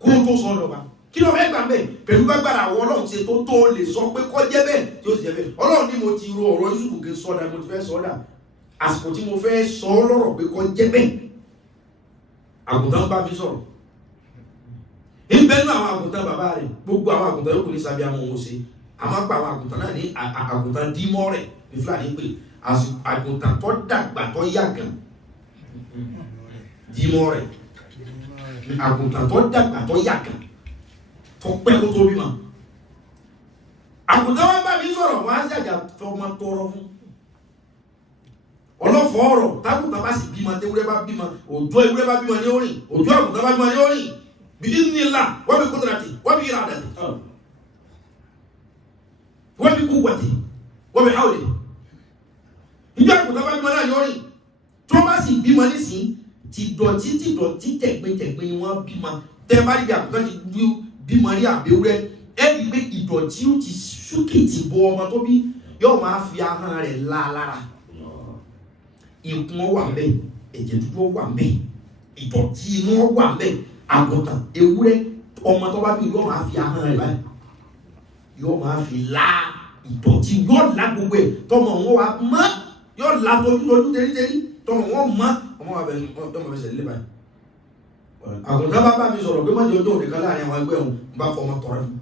kó tó sọ́dọ̀ bá. Kí ló fẹ́ gbà bẹ́ẹ̀ pẹ̀lú gbàgbàrà àwọn Ọlọ́run ṣe tó tó lè sọ pé kọ́ jẹ́ bẹ́ẹ̀ tí ó sì jẹ́ bẹ́ẹ̀. Ọlọ́run ní mo ti ro ọ̀rọ̀ Yúsúfù kí n sọ́dà mo ti fẹ́ sọ́dà àsìkò tí mo fẹ́ sọ lọ́rọ̀ pé kọ́ jẹ́ bẹ́ẹ̀. Àgùntàn bá mi sọ̀rọ̀. Ìbẹ́nu àwọn àgùntàn bàbá rẹ̀ gbogbo àwọn àgùntàn yóò kò ní sábẹ́ àwọn ohun ṣe. A máa pa àwọn àgùntàn náà ní àgùntàn dímọ́ rẹ̀ ní Fúlàní pé àgùntàn tó dàgbà tó yàgàn dímọ́ rẹ̀. Àgùntàn tó dàgbà tó yàgàn tó pẹ́ kó tó bímọ. Àgùntàn wọn bá mi sọ̀rọ̀ wọn á ṣàjà fọmọ tọrọ fún. Ọlọ́fọ̀ ọ̀rọ̀ tágùntàn bá sì bímọ tewúrẹ́ bá bímọ òjò ewúrẹ́ bá bímọ ní orin òjò àgùntàn bá bímọ ní orin bi'iznillah wa bi qudrati wa bi iradati wa bi quwwati wa bi hawli. Ìjọ àgùntàn bá bímọ náà ní orin tó bá sì bímọ nísìn tìdọ̀tí tẹ̀gbẹ́tẹ̀gbẹ́ ni wọ́n bímọ tẹ́ bá rí bí àgùntàn ti bímọ ní àbẹ́wúrẹ́ ẹ̀rí pé ìdọ̀tí ó ti súkè ti bọ ọmọ tó bí yóò máa fi ahọ́n rẹ̀ lára. Ikùn wà ńbẹ̀, ẹ̀jẹ̀ dúdú wà ńbẹ̀, ìdọ̀tí inú wà ńbẹ̀, àgùntàn ewúrẹ́ ọmọ tó bá bí yóò máa fi ahọ́n rẹ̀ báyìí yóò máa fi lá ìdọ̀tí yóò lá gbogbo ẹ̀ tọmọ wọn wà mọ́ yóò lá tójú tẹ́lítẹ́lí tọmọ wọn mọ́ ọmọ wa bẹ̀rẹ̀ ọmọ bẹ̀rẹ̀ lé báyìí. Àgùntàn bá mi sọ̀rọ̀ pé má jẹ́ ọjọ́ òde kan láàrin àwọn ẹgbẹ́ òun bá fọmọ tọrẹ fún.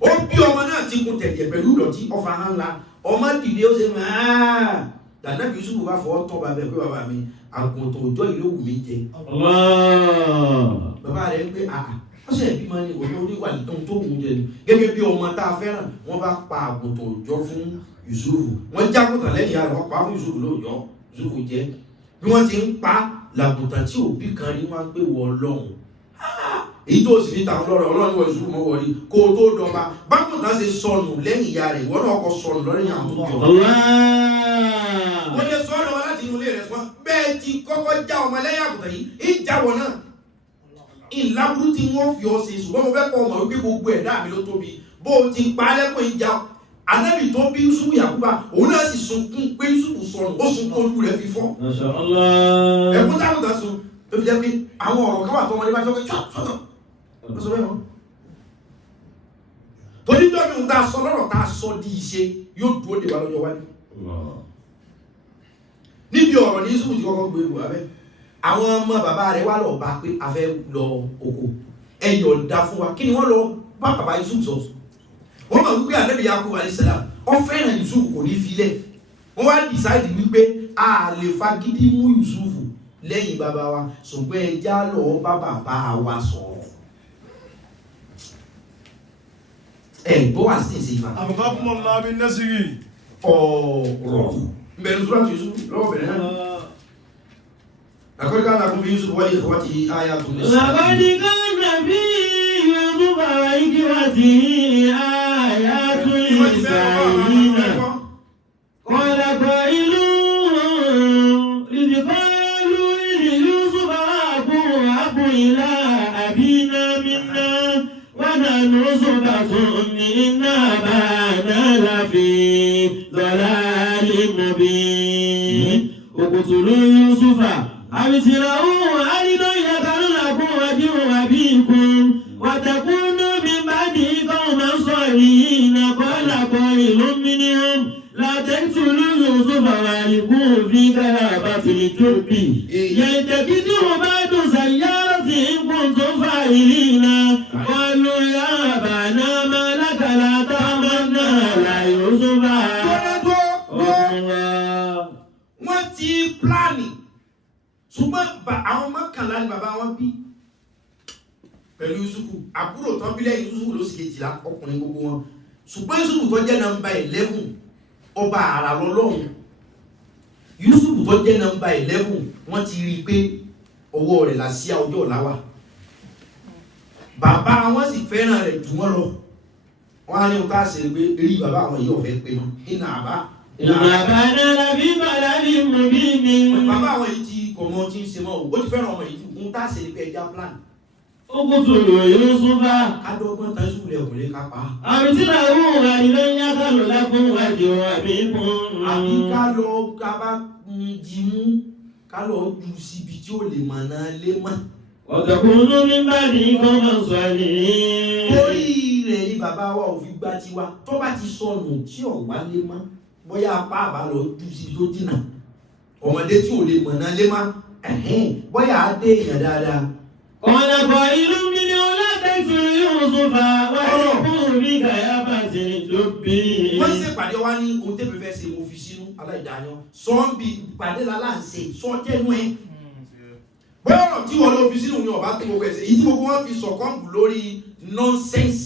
Ó bí ọmọ náà ti kun tẹ̀jẹ̀ pẹ̀lú ìdọ̀tí ọfà hàn ńlá ọmọ dìde ó ṣe máa dànàbí Yúsúfù bá fọwọ́ tọ́ bàbá pé bàbá mi àgùntàn òjò ìlú òwú mi jẹ. Bàbá rẹ̀ ń pé wọ́n ṣe ẹ̀bí máa ní òun oníwà ìtàn tó wù ú jẹ ni gẹ́gẹ́ bí ọmọ tá a fẹ́ràn wọ́n bá pa àgùntàn òjò fún Yúsúfù wọ́n jágùntàn lẹ́yìn àrùn wọ́n pa fún Yúsúfù lóòjọ́ Yúsúfù jẹ bí wọ́n ti ń pa làgùntàn tí òbí kan ní wọ́n pé wọ́ Ọlọ́run èyí tó sì fi tàwọn lọ́rọ̀ Ọlọ́run wọ̀ Yúsúfù mọ́ wọ̀rí kó o tó dọba bágùntàn ṣe sọnù lẹ́yìn ìyá rẹ̀ ìwọ́n náà kọ sọnù lọ́rẹ́yìn àwọn tó jọ. Wọ́n lè sọ ọ́ lọ́wọ́ láti inú ilé rẹ̀ sọ bẹ́ẹ̀ ti kọ́kọ́ já ọmọ ẹlẹ́yìn àgùntàn yìí ìjáwọ̀ náà ìlàbúrú tí wọ́n fi ọ sí ṣùgbọ́n mo fẹ́ kọ́ ọmọ wípé gbogbo ẹ̀dá mi ló tóbi bó o ti pa lẹ́kọ̀ọ́ ìjà Ànábì tó bí Yúsúfù Yàkúbà òun náà sì sunkún pé Yúsúfù sọnù ó sunkún ojú rẹ̀ fi fọ́. Ẹ̀kún táwọn kan sun tó fi jẹ́ pé àwọn ọ̀rọ̀ kan wà tó ọmọdé bá jọ́ pé sọ́tọ̀ ó sọ bẹ́ẹ̀ wọ́n. Torí dọ́bí ohun tá a sọ lọ́rọ̀ tá a sọ di ìṣe yóò dúró dè wá lọ́jọ́ wájú. Níbi ọ̀rọ̀ ní Yúsúfù ti kọ́kọ́ gbé ìlú abẹ́ àwọn ọmọ bàbá rẹ̀ wá lọ bá pé a fẹ́ lọ oko ẹ yọ̀ǹda fún wa kí ni wọ́n lọ bá bàbá Yúsúfù sọ wọ́n mọ̀ wípé Ànábì Yakubu alayhi salam ó fẹ́ràn Yúsúfù kò ní filẹ̀ wọ́n wá decide wípé a lè fagídí mú Yúsúfù lẹ́yìn bàbá wa ṣùgbọ́n ẹ já lọ bá bàbá wa sọ̀rọ̀ ẹ gbọ́ wá sí ìsìn ìfà. àbùkà fún ọmọ lábí nẹ́sìrì. ọ̀rọ̀ mbẹ̀rù sọ́ra Yúsúfù lọ́wọ́ bẹ̀rẹ̀ náà. لقد كان لكم في يوسف وإخوته آيات لقد كان في يوسف وإخوته آيات للسائلين قال قائل إذ قالوا ليوسف وأخوه أحب إلى أبينا منا نحن صبة إنا أبانا لفي ضلال مبين اقتلوا يوسف أو اجرحوه أرضا يخل لكم وجه أبيكم وتكونوا من بعده قوما صالحين قال قائل منهم لا تقتلوا يوسف وألقوه في غيابة الجب يلتقطه بعض سيارة إن كنتم فاعلين قالوا يا أبانا ما لك لا تأمنا على يوسف. wọ́n ti pílánì ṣùgbọ́n àwọn mọ́kànlá ni bàbá wọn bí pẹ̀lú Yusufu àbúrò tán bí lẹ́yìn Yusufu ló sì kejìlá ọkùnrin gbogbo wọn ṣùgbọ́n Yusufu tó jẹ́ nọ́mbà 11 ọba àrà lọ́lọ́run Yusufu tó jẹ́ nọ́mbà 11 wọ́n ti rí i pé ọwọ́ rẹ̀ làsíá ọjọ́ ọ̀la wà bàbá wọn sì fẹ́ràn rẹ̀ jù wọ́n lọ wọ́n á ní ọ̀tá ṣe pé rí bàbá àwọn yìí ọ̀fẹ́ pé mọ́ nínú àbá bàbá náà lábí bàlá ní mọ̀bí mi. bàbá àwọn yìí ti kọ̀mọ́ tí ń ṣe mọ́ ó ti fẹ́ràn ọmọ yìí jù ń tá ṣe pé ẹja plan. ó kò tó lò yóò sún bá. kádọ́gbọ́n tán sùn lẹ̀ kò lè kápá. àmì tí làwọn òun àdìlọ́ ń yáká lọ lápún wájú àbí fún. àbí ká lọ ká bá jí mú ká lọ ju síbi tí ó lè mọ̀ náà lé mọ́. ọ̀dọ̀kùnrin mi bá ní kọ́mọ sọ ni. orí rẹ̀ ni bàbá wa ò fi gbá tiwa tó bá ti sọnù tí ò wá lé mọ́ bóyá apá àbá lọ ju síbi tó dínà ọmọdé tí ò lè mọ̀ náà lé mọ́ bóyá á dé èèyàn dáadáa. ọ̀nàpọ̀ ìlú mi ni ọlọ́dẹ̀tù yóò tún fà wáyé fún mi kàyà bàtì tó bí. wọ́n ṣe pàdé wa ní ohun tẹ́mi fẹ́ ṣe mo fi sínú aláìdáyọ́ sọ́ọ́bì pàdé lálá ń ṣe sọ́ọ́tẹ́nu ẹ̀. bóyá ọ̀rọ̀ tí wọ́n lọ fi sínú ni ọ̀bá tó gbogbo ẹ̀sẹ̀ yìí tí gbogbo wọn fi sọ̀kọ́ǹbù lórí nonsense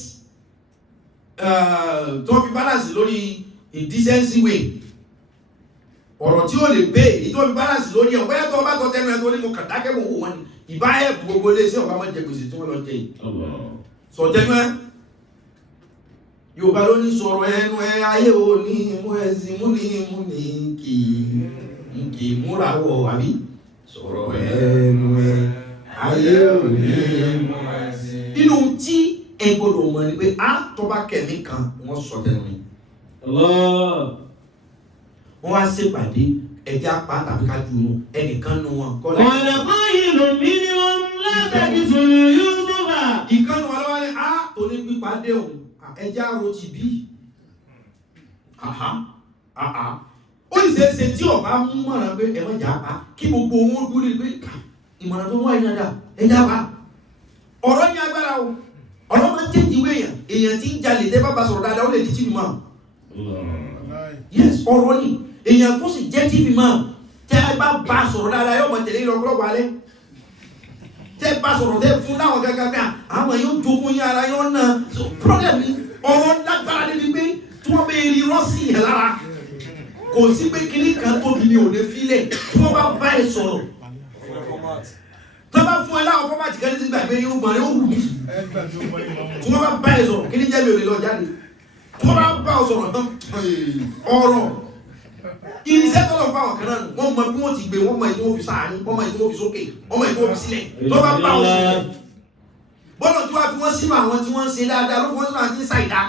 tó fi balance lórí indecency way ọ̀rọ̀ tí ó lè pé èyí tó fi balance lórí ẹ̀ bóyá tó bá tọ́ tẹ́nu ẹ̀ tó ní mo kàn dákẹ́ mọ̀ wò wọ́n ni ìbá ẹ̀ gbogbo lé sí ọ̀bá máa jẹ gbèsè tí wọ́n lọ jẹ yìí sọ̀tẹ́nu ẹ̀ Yorùbá ló ní sọ̀rọ̀ ẹnu ẹ ayé ò ní mú ẹsìn mú ní kì í múra wọ̀ àbí sọ̀rọ̀ ẹnu ẹ ayé ò ní mú ẹsìn. inú tí ẹ gbọ́dọ̀ mọ̀ ni pé a tọ́ba kẹ̀mí kan wọ́n sọ tẹnu mi. wọ́n wá ṣèpàdé ẹja pa tàbí ká ju un ẹnìkan nu wọn. ọ̀nàpọ̀ ìlú mi ni wọ́n látàkì sùnú Yusufa. ìkànnì wọn lọ́wọ́ ni a tó ní pípa dé òun ẹja ro ti bí ó sì ṣeéṣe tí ọba mú mọ̀ràn pé ẹ̀mọ́ ìjà pa kí gbogbo owó dúró pé ìmọ̀ràn tó wá ìyá dà ẹja pa ọ̀rọ̀ ní agbára o ọ̀rọ̀ máa ń tẹ́jì ìwé èèyàn tí ń jalè tẹ́ bá ba sọ̀rọ̀ dáadáa ó lè di tv man yes ọ̀rọ̀ ni èèyàn kó sì jẹ́ tv man tẹ́ bá ba sọ̀rọ̀ dáadáa yóò mọ̀ tẹ̀lé lọ gbọ́dọ̀ alẹ́ tẹ́ bá sọ̀rọ̀ tẹ́ fún láwọn gàgàgà àwọn yóò jó fún yín ara yóò ná so problem ni ọ̀rọ̀ lágbára níbi pé tí wọ́n bẹ rí rọ́ọ̀sì yẹn lára kò sí pé kíní kan tóbi ní òde fílẹ̀ tí wọ́n bá bá ẹ sọ̀rọ̀ tí wọ́n bá fún ẹ láwọn fọ́mátì kan ní ti gbàgbé irúgbọ̀n rẹ ó wù mí tí wọ́n bá bá ẹ sọ̀rọ̀ kíní jẹ́ mi ò lè lọ jáde tí wọ́n bá bá ọ sọ̀rọ̀ tán ọ̀rọ̀ irinṣẹ́ tọ́lọ̀ fáwọn kan náà wọ́n mọ bí wọ́n ti gbé wọ́n mọ ìdí wọ́n fi sáàárín wọ́n mọ ìdí wọ́n fi sókè wọ́n mọ ìdí wọ́n fi sílẹ̀ tó bá bá ọ sọ̀rọ̀ bọ́lọ̀ tí wọ́n fi wọ́n sínú àwọn tí wọ́n ń ṣe dáadáa ló fi wọ́n sínú àwọn tí ń ṣàìdá.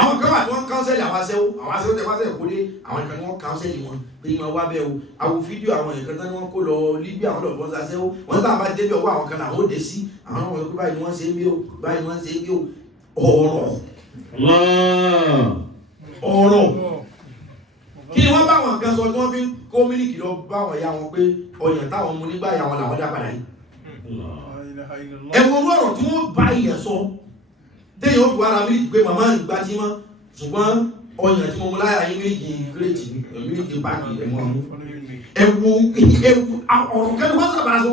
àwọn kan wà tí wọ́n kánsẹ́lì àwọn aṣẹ́wó tẹ wáṣẹ́ kó dé àwọn ìkan ni wọ́n kánsẹ́lì wọn pé ìmọ̀ wá bẹ́ẹ̀ o àwọn fídíò àwọn ìkan tán ni wọ́n kó lọ Libya àwọn lọ́ọ̀ fọ́n aṣẹ́wó wọ́n bá bá débi ọwọ́ àwọn kan náà ó dé sí àwọn ọmọ ìlú báyìí ni wọ́n ṣe ń bí o báyìí ni wọ́n ṣe ń bí o ọ̀rọ̀ kí ni wọ́n bá wọn kan sọ tí wọ́n fi kó mílíkì lọ bá wọn ya wọn pé ọyàn táwọn mu nígbà yà wọn làwọn dá padà yìí ẹ̀wọ̀n ọ̀rọ̀ tí wọ́n bá ìyẹn sọ téèyàn ó fi wára mílíkì pé màmá ìgbà tí mọ́ ṣùgbọ́n ọyàn tí mo mú láyà yín mílíkì kírètì mílíkì páàkì ẹ̀wọ̀n ọ̀rọ̀ kẹ́ni wọ́n sábà sọ.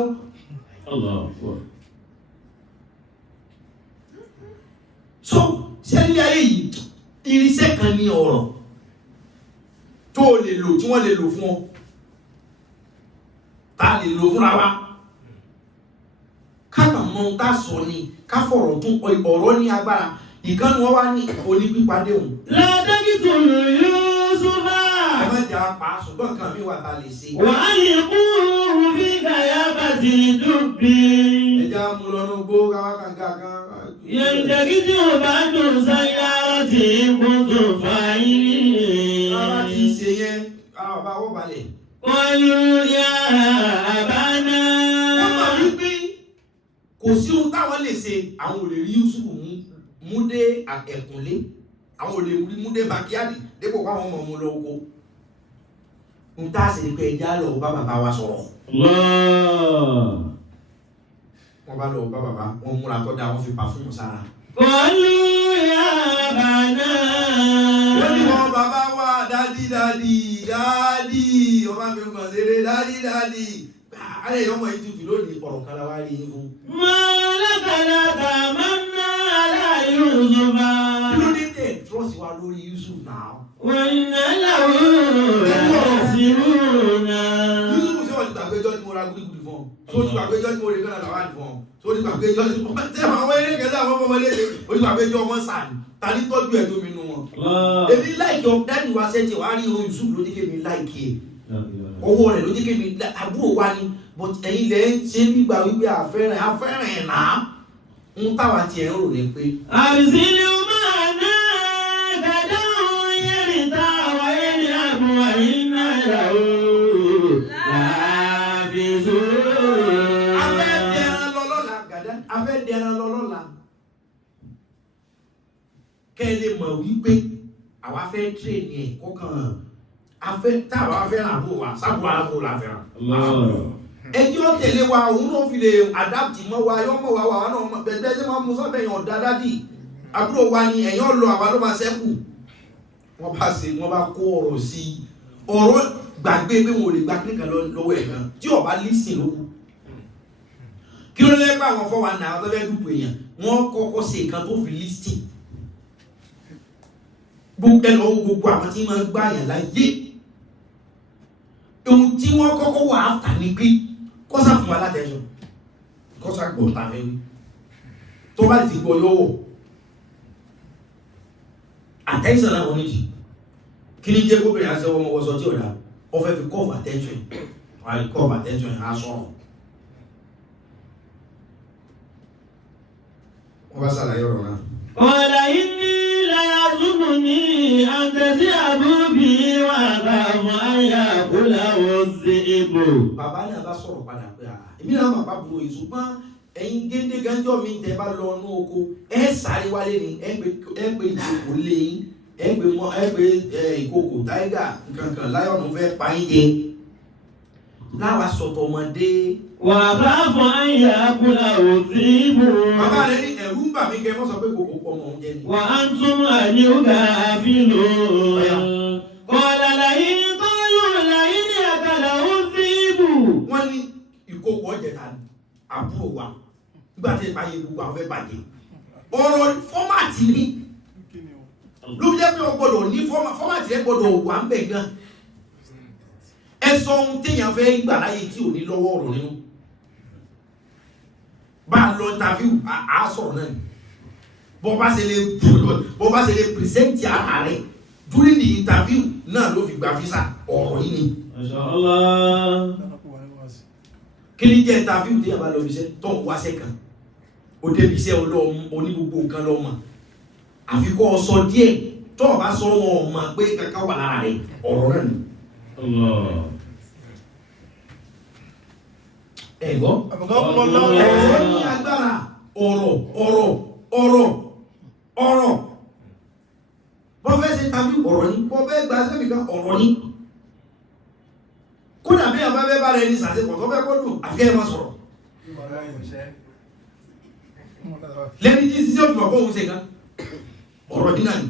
so sẹ́ni ayé yìí irinṣẹ́ kan ní ọ̀rọ̀ tó lè lò tí wọ́n lè lò fún ọ tá a lè lò fúnra wa káàkà mọ ohun tá a sọ ni ká fọ̀rọ̀ tún ọ̀rọ̀ ní agbára ìkànnì wọn wá ní onípípadé òun. látàkì tó lò Yusufa. ẹ má jà pa ṣùgbọ́n nǹkan mi wà tá a lè ṣe. wà á yẹ kúrú bí kàyà bá ti dùn bí. ẹja mú lọ́nà gbó káwá kàǹkà kan ينتقد بعد سيارة كنت فاعلي Rárá ti ṣe yẹn, ara bàbá wọ́n balẹ̀. قالوا يا أبانا Wọ́n mọ̀ wípé kò sí ohun táwọn lè ṣe, àwọn ò lè rí Yusuf mú dé ẹ̀kúnlé, àwọn ò lè mú dé bàkíyàdì, dépò káwọn ọmọ mú lọ oko. Ohun tá a sì ní pé ẹja lọ bá bàbá wa sọ̀rọ̀. Wọ́n bá lọ bá bàbá, wọ́n múra tó dáa, wọ́n fi pàfúmù sára. قالوا يا أبانا Wọ́n ní wọn bàbá wa dádì ọba mi kàn ṣeré dádì. Ààrẹ ọmọ ìtutù lónìí ọ̀rọ̀ kan láwá rí fún. ما لك لا تأمنا على يوسف Kí ló dé tẹ̀ trọ́ọ̀sì wa lórí Yusuf náà? وإن له لحافظون Yusuf ṣé wọ́n ti gbàgbéjọ́ tí mo ra gúdígúdí fún ọ? Ṣé o ti gbàgbéjọ́ tí mo rí kánà làwọn àdì fún ọ? Ṣé o ti gbàgbéjọ́ tí mo tẹ́ àwọn eré kẹsàn àwọn ọmọ léde? O ti gbàgbéjọ́ ọmọ sàn ta ní tọ́jú ẹ̀ tó mi nù wọn. Èmi láìkì ọ̀dánì wa ṣẹ́jì wá rí irun Yusuf ló ní kémi láìkì ẹ̀. Ọwọ́ rẹ̀ ló ní kémi àbúrò wa ni but ẹ̀yin lẹ́ ń ṣe nígbà wípé afẹ́ràn ẹ̀ náà ń táwa tiẹ̀ ń rò ní pé. أرسله معنا غدا يرتع ويلعب وإنا له لحافظون Afẹ́ dẹran lọ lọ́la. Kẹ́ ẹ lè mọ̀ wípé àwa fẹ́ tírèèni ẹ̀ kọ́kàn táwa fẹ́ràn àbúrò wa sábúrò àbúrò la fẹ́ràn. Ẹjọ́ tẹ̀lé wa òun náà fi lè adapt mọ́ wa yọ́ mọ́ wa wà náà bẹ̀gbẹ́ tí wọ́n mú sọ́bẹ̀ yàn dáadáa àbúrò wa ni ẹ̀yàn lọ àwa ló máa ṣẹ́kù. Wọ́n bá kó ọ̀rọ̀ sí i. Ọ̀rọ̀ gbàgbé pé wọn ò lè gba kíníkan lọ́wọ́ ẹ̀ kan tí ọba lísìn lókù. Kí ló lẹ́gbà àwọn fọ́wà náà tó fẹ́ dùpò èèyàn wọ́n kọ́kọ́ ṣe nǹkan tó fi lísìn. Gbogbo àwọn tí wọ́n gbà yàn láyé. Ohun tí wọ́n kọ́kọ́ wà áfà ní pé kọ́sà fún alátẹ́sùn kọ́sà gbọ́ tàbí tó bá ti gbọ́ yọ́wọ́ attention náà wọ́n ní jì kí ní jẹ́ gómìnà àṣẹ ọmọ ọwọ́sọ tí ó dá ọ fẹ́ fi curve attention wà ní curve attention á sọ̀rọ̀ wọ́n bá sàlàyé ọ̀rọ̀ náà. قال إني ليحزنني أن تذهبوا به وأخاف أن يأكله الذئب. Bàbá náà bá sọ̀rọ̀ padà pé èmi náà máa bá burú yìí ṣùgbọ́n ẹ̀yin géńdé gánjọ́ mi tẹ́ bá lọ inú oko ẹ sáré wálé ni ẹ pé ìkòkò lé yín ẹ pé ìkòkò táígà nǹkankan láyọ̀nù fẹ́ pa yín jẹ láwa sọ̀tọ̀ ọmọdé. وأخاف أن يأكله الذئب. Bàbá rẹ̀ ní ẹ̀rù ń bà mí kẹ́ mọ́ sọ pé kòkò pọ̀ mọ́ oúnjẹ ni. وأنتم عنه غافلون. قال لئن أكله الذئب. Wọ́n ní ìkòkò ọ̀jẹ̀ta àbúrò wa nígbà tí ìpàyè gbogbo àwọn fẹ́ bàjẹ́. Ọ̀rọ̀ fọ́màtì ni ló jẹ́ pé o gbọ́dọ̀ ní fọ́màtì ẹ gbọ́dọ̀ wà ń bẹ̀ gan. Ẹ sọ ohun téèyàn fẹ́ gbà láyé tí ò ní lọ́wọ́ ọ̀rọ̀ nínú. Bá a lọ interview a sọ̀rọ̀ náà ni. Bọ́ bá ṣe lè present ara rẹ̀ during the interview náà ló fi gba visa ọ̀rọ̀ yìí ni. Mashallah. Kí ni jẹ́ interview tí a bá lọ iṣẹ́ tó ń wáṣẹ́ kan ó débi iṣẹ́ oní gbogbo nǹkan lọ́mọ àfikọ́ sọ díẹ̀ tó o bá sọ wọn mọ̀ pé kankan wà lára rẹ̀ ọ̀rọ̀ náà ni. Ẹ̀gbọ́n ọ̀rọ̀ ní agbára ọ̀rọ̀ bọ́ fẹ́ ṣe tàbí ọ̀rọ̀ ní bọ́ fẹ́ gba sẹ́bì kan ọ̀rọ̀ ní kódà bí àbá bẹ́ bá rẹ̀ ní sàṣepọ̀ tó fẹ́ kọ́dùn àfikẹ́ ẹ̀mọ́ sọ̀rọ̀ lẹ́ni tí sísí òfin ọ̀pọ̀ òun ṣe kan ọ̀rọ̀ ní náà ni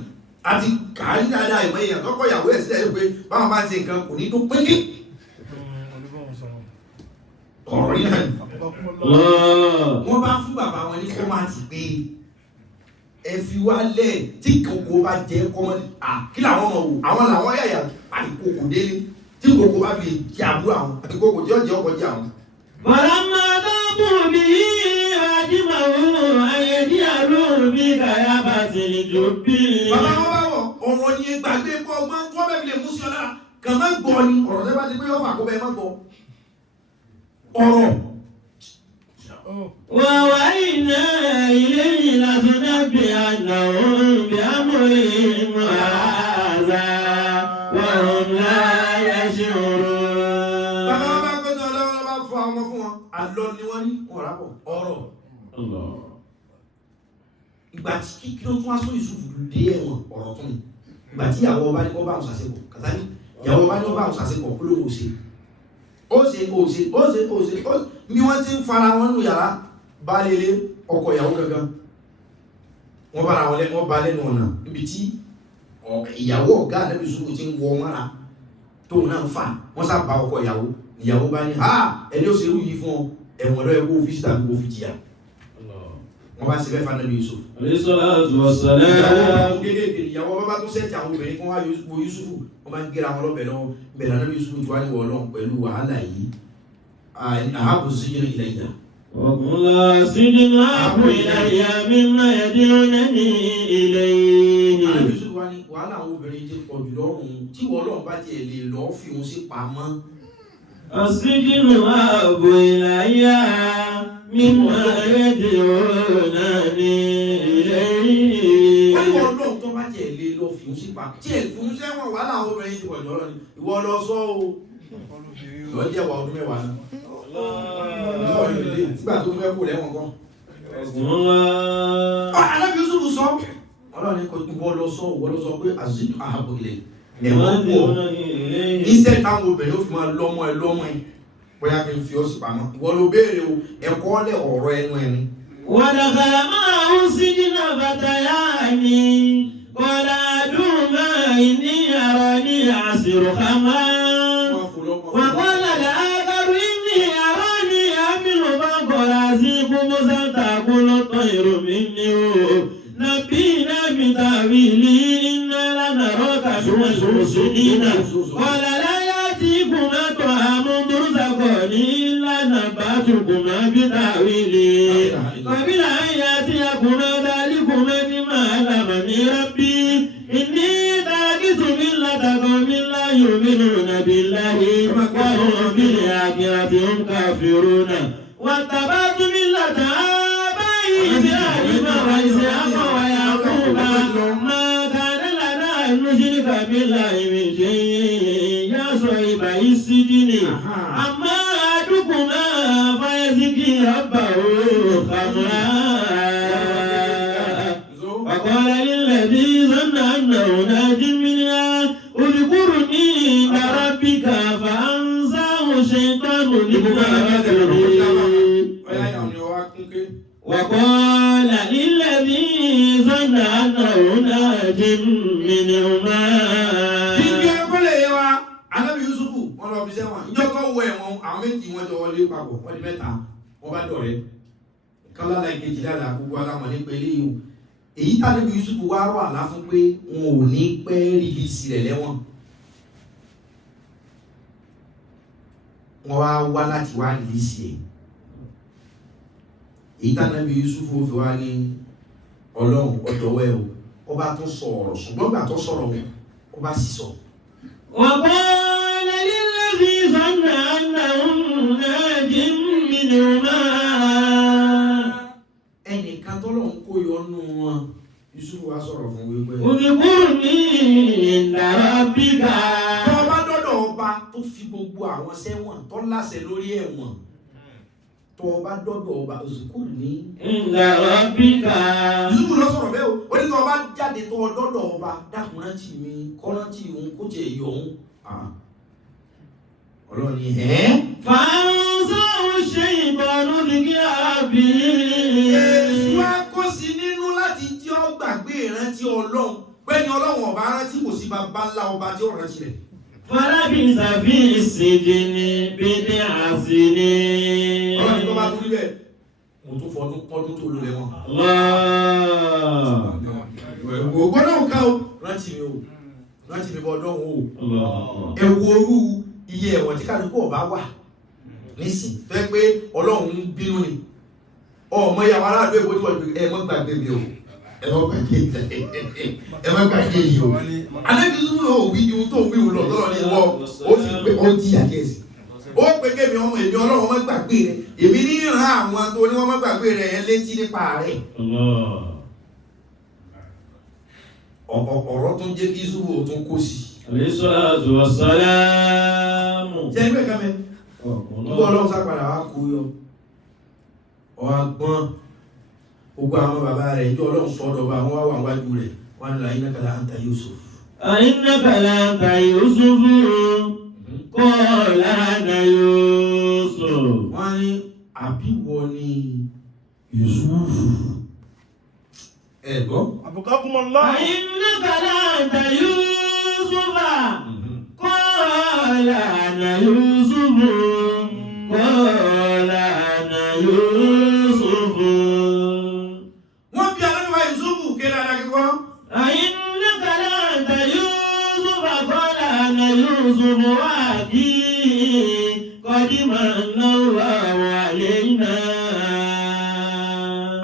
àti kàárí dáadáa ìmọ̀ èèyàn tọ́kọ̀ ìyàwó ẹ̀ sílẹ̀ pé báwọn bá ń ṣe nǹkan kò ní tó pínlẹ̀ ọ̀rọ̀ ní náà ni wọ́n bá fún bàbá wọn ní fọ́mátì pé ẹ fi wá lẹ̀ tí kòkó bá jẹ́ kọ́mọ́dé kí làwọn ọmọ wò àwọn làwọn yàyà àti kòkó délé tí kòkó bá fi jẹ àbúrò àwọn àti kòkó tí ó jẹ ọkọ̀ jẹ àwọn. Fọlọ́mọ bá bù mí àdìmọ̀wò ayẹyẹ àrùn bí kàyà bá ti jù bí. Bàbá wọn bá wọ̀ ọ̀rọ̀ ni gbàgbé gbọ́ ọgbọ́n tí wọ́n bẹ̀ fi lè mú sí ọ lára kàn má gbọ́ ni ọ̀rọ̀ tẹ́ bá ti pé yọ̀fà kó bẹ́ẹ̀ má gbọ́. Ọ̀rọ̀ ووحينا إليه لتنبئنهم بأمرهم هذا وهم لا يشعرون. bàbá bá gbọ́dọ̀ ọlọ́wọ́ bá fọ àwọn ọmọ fún wọn àlọ́ ni wọ́n ní ọ̀rọ̀ ọ̀rọ̀. ìgbà tí kí ló tún wá sọ Yusuf dé ẹ̀wọ̀n ọ̀rọ̀ tún ni ìgbà tí ìyàwó ọba ní kó bá àwọn sàṣepọ̀ kàtàkì ìyàwó ọba ní kó bá àwọn sàṣepọ̀ kó ló ń ṣe ó ṣe bí wọ́n ti ń fara wọn nù yàrá bá lélẹ̀ ọkọ ìyàwó gangan wọ́n bára wọn wọ́n bá lẹ́nu ọ̀nà níbi tí ìyàwó ọ̀gá àdébí Yusuf ti ń wọ mọ́ra tóun náà ń fà wọ́n sá bá ọkọ ìyàwó bá ní ẹni ó ṣe irú yìí fún ọ ẹ̀wọ̀n lọ́yẹ kó fi síta kó fi jìyà wọ́n bá ṣe fẹ́ fa Ànábì Yusuf. ìyàwó bàbá tó sẹ́ẹ̀tì àwọn obìnrin kan wá wo Yusufu wọ́n máa ń gẹ́ra wọn lọ́bẹ̀ lọ́wọ́ bẹ̀rẹ̀ Ànábì Yusuf tí wá ní wọ́ọ́lọ́ pẹ̀lú wàhálà yìí àhábù síjìn ilẹ̀ ìyá. وقل سجن أحب إلي مما يدعونني إليه. Ànábì Yusuf wá ní wàhálà àwọn obìnrin ti pọ̀ jù lọ́rùn tí wọ́ọ́lọ́ bá tiẹ̀ lè lọ́ọ́ fi òun sí pamọ́. السجن أحب إلي مما يدعونني إليه. wọ́n ní wọ́ọ́lọ́ tó bá tiẹ̀ lè lọ́ọ́ fi òun sí pamọ́ tí ẹ̀ fún sẹ́wọ̀n wàhálà àwọn obìnrin ti pọ̀ jù lọ́rùn ìwọ lọ sọ o lọ jẹ́ wà ọdún mẹ́wàá náà nígbà tó fẹ́ kó lẹ́wọ̀n kan. Ànábì Yusuf sọ ọlọ́run kò wọ́n lọ sọ pé àzíjù ààbò ilẹ̀ ẹ̀wọ̀n pọ̀ iṣẹ́ táwọn obìnrin ó fi máa lọ́mọ ẹ bóyá kí n fi ọ́ sí pamọ́ ìwọ ló béèrè o ẹ̀kọ́ lẹ̀ ọ̀rọ̀ ẹnu ẹni. ودخل معه السجن فتيان قال أحدهما إني أراني أعصر خمرا وقال الآخر إني أراني أحمل فوق رأسي خبزا تأكل الطير منه نبئنا بتأويله إنا لنراك من المحسنين قال لا يأتيكما طعام ترزقان إلا نبأتكما بتأويله قبل أن يأتيكما ذلكما بما علمني ربي إني تركت ملة قوم لا يؤمنون بالله وهم بالآخرة هم كافرون واتبعت ملة آبائي إبراهيم وإسحاق ويعقوب ما كان لنا أن نشرك بالله من شيء يا صاحبي السجن أما أحدكما فيزكي ربه خمرا وقال للذي ظن أنه ناج منها اذكرني عند ربك فأنساه الشيطان ذكر ربه وقال للذي ظن أنه ناج منهما. Ànábì Yusufu wọ́n lọ fi sẹ́wọ̀n ìjọ tó wọ ẹ̀wọ̀n àwọn méjì wọ́n jọ wọlé papọ̀ wọ́n di mẹ́ta wọ́n bá dọ̀rẹ́ kálálà ìkejì lára gbogbo alámọ̀ nípa eléyìí o èyí tàbí Yusufu wá rọ̀ àlá fún pé wọn ò ní pẹ́ rìlíìsì rẹ̀ lẹ́wọ̀n wọ́n wá láti wá rìlíìsì ẹ̀ èyí tàbí Yusufu fi wá ní ọlọ́run ọ̀dọ̀wẹ́ o ó bá tún sọ̀rọ̀ ṣùgbọ́n gbà tó sọ̀rọ̀ ó bá sì sọ. وقال للذي ظن أنه ناج منهما. ẹnìkan tọ́lọ̀ ń kó yọnu wọn Yusufu wá sọ̀rọ̀ fún wípé. اذكرني عند ربك. tó bá dọ́dọ̀ ọba tó fi gbogbo àwọn sẹ́wọ̀n tó láṣẹ lórí ẹ̀wọ̀n tó bá dọ́dọ̀ ọba اذكرني عند ربك. Yusufu lọ sọ̀rọ̀ bẹ́ẹ̀ o ó ní tó bá jáde tó dọ́dọ̀ ọba dákun rántí mi kọ́ rántí òun kó jẹ ìyọ̀ òun ọlọ́ni فأنساه الشيطان ذكر ربه. wá kó sí nínú láti jí ọ gbàgbé ìrántí ọlọ́run pẹ́ni ọlọ́run ọba rántí kò sí bàbá ńlá ọba tí ó rántí rẹ̀. فلبث في السجن بضع سنين. ọlọ́ni tó bá tó níbẹ̀ mo tún fọdún pọ́dún tó lò lẹ́wọ̀n. ògbọ́n náà ká o rántí mi bọ́ ọdún o ẹ̀wù orú iye ẹ̀wọ̀n tí kálukú ọba wà nísìn tó yẹ pé ọlọ́run ń bínú ni ọmọ ìyàwó aráàlú èkó tí wọ́n ti ẹ mọ́ gbàgbé mi o ẹ mọ́ gbàgbé yìí o alẹ́ bí sùn náà òwì ju tó wí wù lọ tọ́lọ́ ní ìwọ ó sì pé ó jí àkẹ́sì ó ó pé kémi ọmọ èmi ọlọ́run má gbàgbé rẹ̀ èmi ní ìran àwọn tó ní wọ́n má gbàgbé rẹ̀ ẹ létí nípa rẹ̀. ọ̀rọ̀ tó ń jẹ́ kí Yúsúfù tó ń kó sí. Alayhi salatu wassalam. ṣé ẹgbẹ́ kan mẹ́ nígbà ọlọ́run sápadà wá kó yọ ọgbọ́n gbogbo àwọn bàbá rẹ̀ ìjọ ọlọ́run sọ́dọ̀ bá wọ́n wà wájú rẹ̀ wọ́n ní innaka la anta Yusuf. Innaka la anta Yusuf qala ana Yusuf. wọ́n ní àbíwọ ni Yusuf. ẹ̀gbọ́n. Abukakumullah. Innaka la anta Yusuf qala ana Yusuf qala ana Yusuf. wọ́n bí alágbèbá Yusuf kéde adágẹ́kọ́. Innaka la anta Yusuf qala ana Yusuf wa abi qad manna Allahu alayna.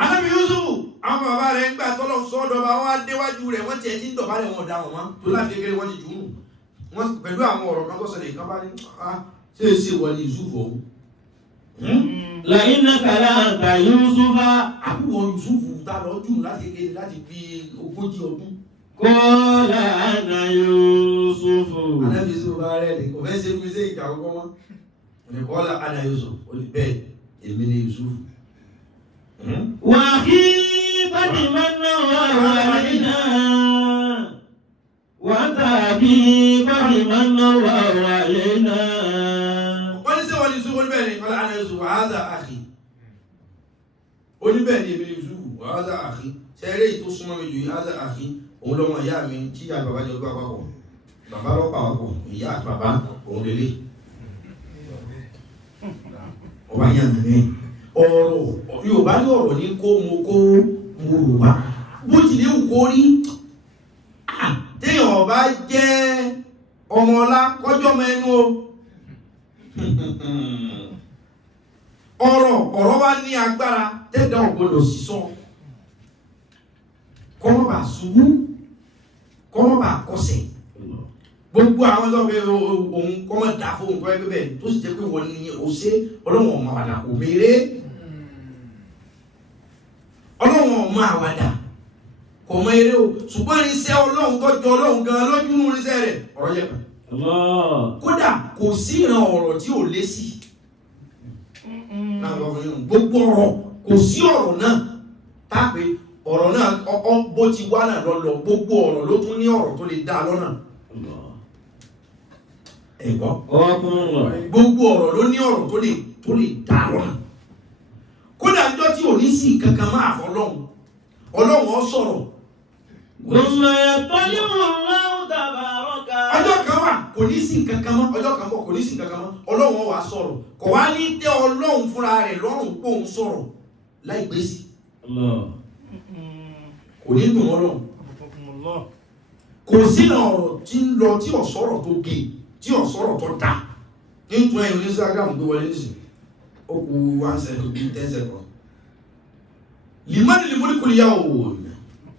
alábì Yusuf àwọn bàbá rẹ̀ ń gbà tọ́lọ̀ sọ́dọ̀ bá wọ́n á déwájú rẹ̀ wọ́n tiẹ̀ ti ń dọ̀bálẹ̀ wọn ọ̀dà wọn mọ́ tó láti kékeré wọ́n ti jù ú wọ́n pẹ̀lú àwọn ọ̀rọ̀ kan tó ṣẹlẹ̀ ìkan bá ní ṣé èsì wọ ni Yusuf ọ̀hún. La innaka la anta Yusuf àbúrò Yusuf ta lọ jù láti kékeré láti fi 40 ọdún. qala ana Yusuf. alábì Yusuf bá rẹ̀ ní kò fẹ́ ṣe fún iṣẹ́ ìgbà àkọ́kọ́ wọn. qala ana Yusuf ó ní bẹ́ẹ̀ èmi ni Yusuf. Wa akhi qad manna Allahu alayna wa anta abi qad manna Allahu alayna. wọ́n ní sẹ́wọ̀n ní Yusuf oníbẹ̀ ni qala ana Yusuf wa hadha akhi oníbẹ̀ ni èmi ni Yusuf wa hadha akhi sẹ́rẹ́ yìí tó súnmọ́ mi jù yìí hadha akhi òun lọ́mọ ìyá mi tí ìyá bàbá jọ gbà papọ̀ bàbá lọ́pàá papọ̀ ìyá àti bàbá òun lélẹ̀ ọba yẹn nìyẹn ọ̀rọ̀ Yorùbá ní ọ̀rọ̀ ní kó mo rò wá bó tilẹ̀ wù kó rí téèyàn ọba jẹ́ ọmọ ọlá kọjọ́ mẹ́nu o ọ̀rọ̀ wa ní agbára tẹ́dá ọ̀gbọ́dọ̀ sísọ kọ́mọ́ bá ṣubú kọ́mọ́ bá kọsẹ̀ gbogbo àwọn tó fẹ́ ohun kọ́mọ́ dà fóun tó ẹgbẹ́ bẹ́ẹ̀ tó sì jẹ́ pé wọ́n ní o ṣe ọlọ́wọ̀n ọmọ àwàdà kò mèrè ọlọ́wọ̀n ọmọ àwàdà kò mọ eré o ṣùgbọ́n irinṣẹ́ ọlọ́run tó jọ ọlọ́run gan lójú nínú irinṣẹ́ rẹ̀ ọ̀rọ̀ yẹ kan kódà kò sí ìran ọ̀rọ̀ tí ò lé sí gbogbo ọ̀rọ̀ kò sí ọ̀rọ̀ náà tápé ọ̀rọ̀ náà bó ti wá náà lọ́lọ́ gbogbo ọ̀rọ̀ ló tún ní ọ̀rọ̀ tó lè dá lọ́nà ẹ̀gbọ́ gbogbo ọ̀rọ̀ ló ní ọ̀rọ̀ tó lè dá lọ́nà kódà ọjọ́ tí ò ní sí kankan máa fọ́ ọlọ́run ó sọ̀rọ̀ ọjọ́ kan wà kò ní sí kankan mọ́ ọjọ́ kan bọ̀ kò ní sí kankan mọ́ ọlọ́run ó wá sọ̀rọ̀ kò wá ní tẹ́ ọlọ́run fúnra rẹ̀ lọ́rùn pé òun sọ̀rọ̀ láì gbé sí kò ní dùn ọlọ́run kò sí ọ̀rọ̀ tí ń lọ tí ọ̀sọ̀rọ̀ tó gé tí ọ̀sọ̀rọ̀ tó dá nítorí ẹ̀yìn ní Instagram gbé wọlé nísìn ó kú 1 second 10 seconds limani mulku al-yawm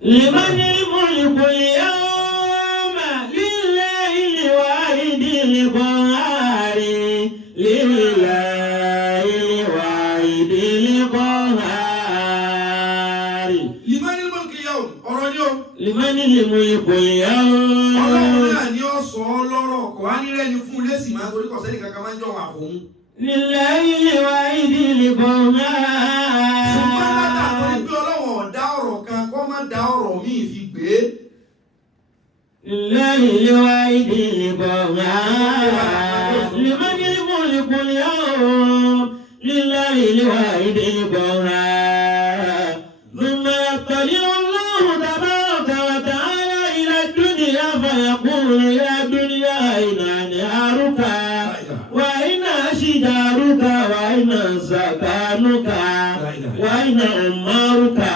limani mulku al-yawm lillahi al-wahidil qahhar lillahi al-wahidil qahhar limani mulku al-yawm ọ̀rọ̀ ni o limani mulku al-yawm ọlọ́run náà ni ó sọ lọ́rọ̀ kò wá nílẹ̀ ní fún lẹ́sìn máa torí kọ̀ sẹ́ni kankan máa ń jọ wà fún lillahi al-wahidil qahhar ṣùgbọ́n látàkùn ní pé ọlọ́run ọ̀dá ọ̀rọ̀ kan kọ́ má dá ọ̀rọ̀ míì fi gbé lillahi al-wahidil qahhar limani mulku al-yawm lillahi al-wahidil qahhar thumma yattali'u Allahu tabaraka wa ta'ala ila ad-dunya fayaqulu ya dunya ayna naruka wa ayna shijaruka wa ayna sakanuka wa ayna ummaruka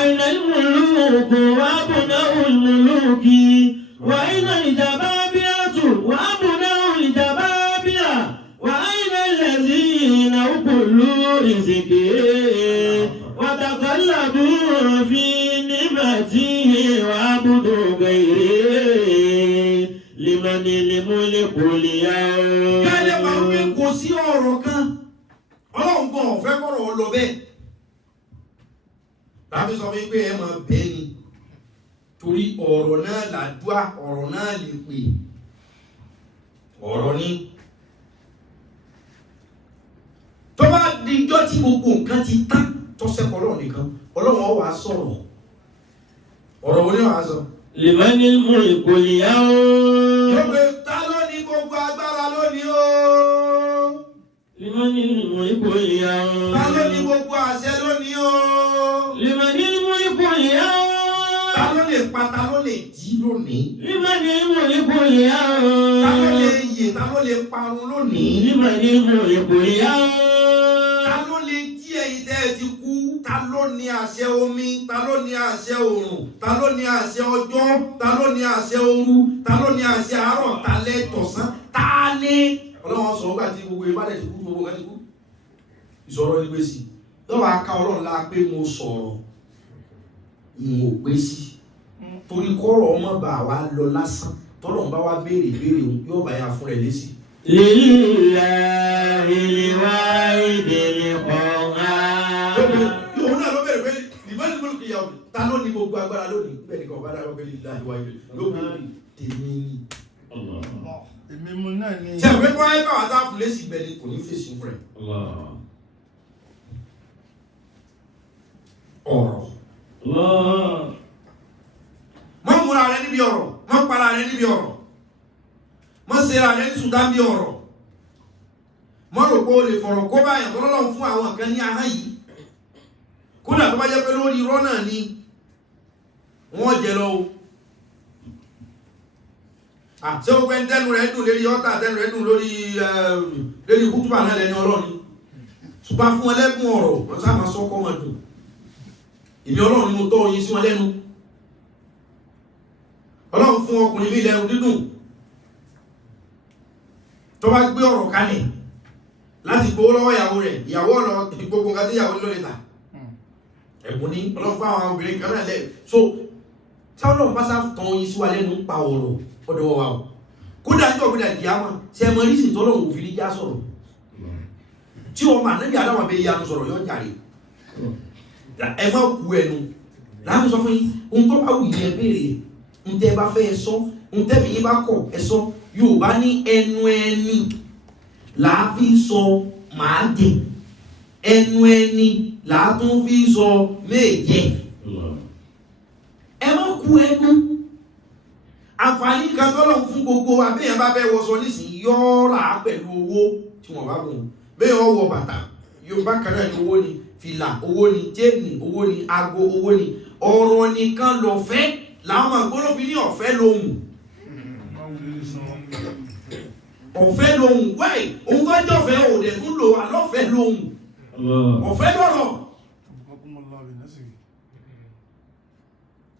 ayna al-muluk wa abna'u al-muluk wa ayna al-jababiratu wa abna'u al-jababira wa ayna alladhina kullu rizqi wa taqallabu fi nimati wa abudu ghayri liman limanil mulkul yawm. Kálẹ̀ máa ń pè kò sí ọ̀rọ̀ kan. Ọlọ́run gan ọ̀fẹ́ kọ̀rọ̀ lọ bẹ́ẹ̀. Tàbí sọ fún pé ẹ máa bẹ́ẹ̀ ni. Torí ọ̀rọ̀ náà làdúà, ọ̀rọ̀ náà lè pè. Ọ̀rọ̀ ni. Tó bá dijọ́ tí gbogbo nǹkan ti tán tó sẹ́kọ̀ọ́ Ọlọ́run nìkan, Ọlọ́run ó wá sọ̀rọ̀. Ọ̀rọ̀ wo ni wàá sọ? Limanil mulkul yawm. Yóò pé ta ló ní gbogbo agbára lónìí o? Limanil mulkul yawm. Ta ló ní gbogbo àṣẹ lónìí o? Limanil mulkul yawm. Ta ló lè pa, ta ló lè jí lónìí? Limanil mulkul yawm. Ta ló lè yè, ta ló lè parun lónìí? Limanil mulkul yawm. Ta ló lè jí ẹ̀yin tẹ́ ẹ ti kú? Ta ló ní àṣẹ omi? Ta ló ní àṣẹ òòrùn? Ta ló ní àṣẹ ọjọ́? Ta ló ní àṣẹ òru? Ta ló ní àṣẹ àárọ̀? Ta lẹ́ tọ̀sán? Ta ní? Ọlọ́run sọ nígbà tí gbogbo ìbádẹ́ ti kú, gbogbo nǹkan ti kú. Ìsọ̀rọ̀ ní gbèsè. Lọ́wọ́ aká Ọlọ́run la pé mo sọ̀rọ̀. Mo pé sí. Torí kọ́rọ̀ ọmọ bá wa lọ lásán. Tọ́lọ́run bá wa béèrè yóò bá yà fún rẹ̀ lésì. Lillahil wahidil qahhar. Yóò náà ló bẹ̀rẹ̀ pé limanil mulkul yawm. Ta ló ní gbogbo agbára lónìí? Bẹ́ẹ̀ ni kò bá dára pé lillahi wahidil yóò bẹ̀rẹ̀ tèmi ni. Èmi mú náà ní. Ṣé ìwé kọ́ ayé báwa tá a fún lésì bẹ̀rẹ̀ kò ní fèsì fún rẹ̀? Ọ̀rọ̀. Mọ́ múra rẹ níbi ọ̀rọ̀, mọ́ para rẹ níbi ọ̀rọ̀, mọ́ sera rẹ ní sùdá bí ọ̀rọ̀, mọ́ rò pé o lè fọ̀rọ̀ kó báyàn tó lọ́lọ́run fún àwọn kan ní ahọ́n yìí. Kódà tó bá jẹ́ pé lórí irọ́ náà ni wọ́n jẹ lọ o. Ṣé o pẹ́ tẹ́nu rẹ̀ dùn lérí ọ́tà, tẹ́nu rẹ̀ dùn lórí kútùbà náà lẹ́ni Ọlọ́run? Ṣùgbọ́n fún ẹlẹ́gùn ọ̀rọ̀ wọ́n sá máa sọ́kọ́ wọn dùn. Ìní Ọlọ́run ni mo tọ́ oyin sí wọn lẹ́nu. Ọlọ́run fún ọkùnrin bí lẹ́nu dídùn tó bá gbé ọ̀rọ̀ kalẹ̀ láti gbówó lọ́wọ́ ìyàwó rẹ̀, ìyàwó ọ̀nà gbogbo nǹkan tí ìyàwó nílò lè tà. Ẹ̀bùn ní Ọlọ́run fún àwọn obìnrin kan náà lẹ́ so tí Ọlọ́run bá sá tán oyin sí wa lẹ́nu ń pa ọ̀rọ̀ ọ̀dọ̀ wa o. Kódà ní ọ̀gbìn àdìyà wọn ṣe ẹmọ rísìn tó Ọlọ́run òfin ní já sọ̀rọ̀. Tí wọ́n máa níbi àdáwà bẹ yanu sọ̀rọ̀ yọ jàre. Ẹ má ku ẹnu. Láàmú sọ fún yín, ohun tó bá wù yín ẹ béèrè. Ntẹ́ bá fẹ́ ẹ sọ, ntẹ́ mi yín bá kọ̀ ẹ sọ. Yorùbá ní ẹnu ẹni làá fi sọ màá jẹ. Ẹnu ẹni làá tún fi sọ méje. Ẹ má ku ẹnu. Àǹfààní kan tọ́lọ̀ fún gbogbo abẹ́yẹn bá fẹ́ wọṣọ nísìnyí yọ́ọ̀rà pẹ̀lú owó tí wọ́n bá gùn. Bẹ́ẹ̀ wọ́n wọ bàtà, Yorùbá kan náà ní owó ni, fìlà owó ni, jéènì owó ni, ago owó ni. Ọ̀rọ̀ nìkan lọ̀fẹ́ làwọn àgbọ́lọ́ fi ní ọ̀fẹ́ lóhùn. Ọ̀fẹ́ lóhùn wáì òun tó jẹ́ ọ̀fẹ́ òde tún lò wà lọ́fẹ́ lóhùn. Ọ̀fẹ́ lọ́rọ̀.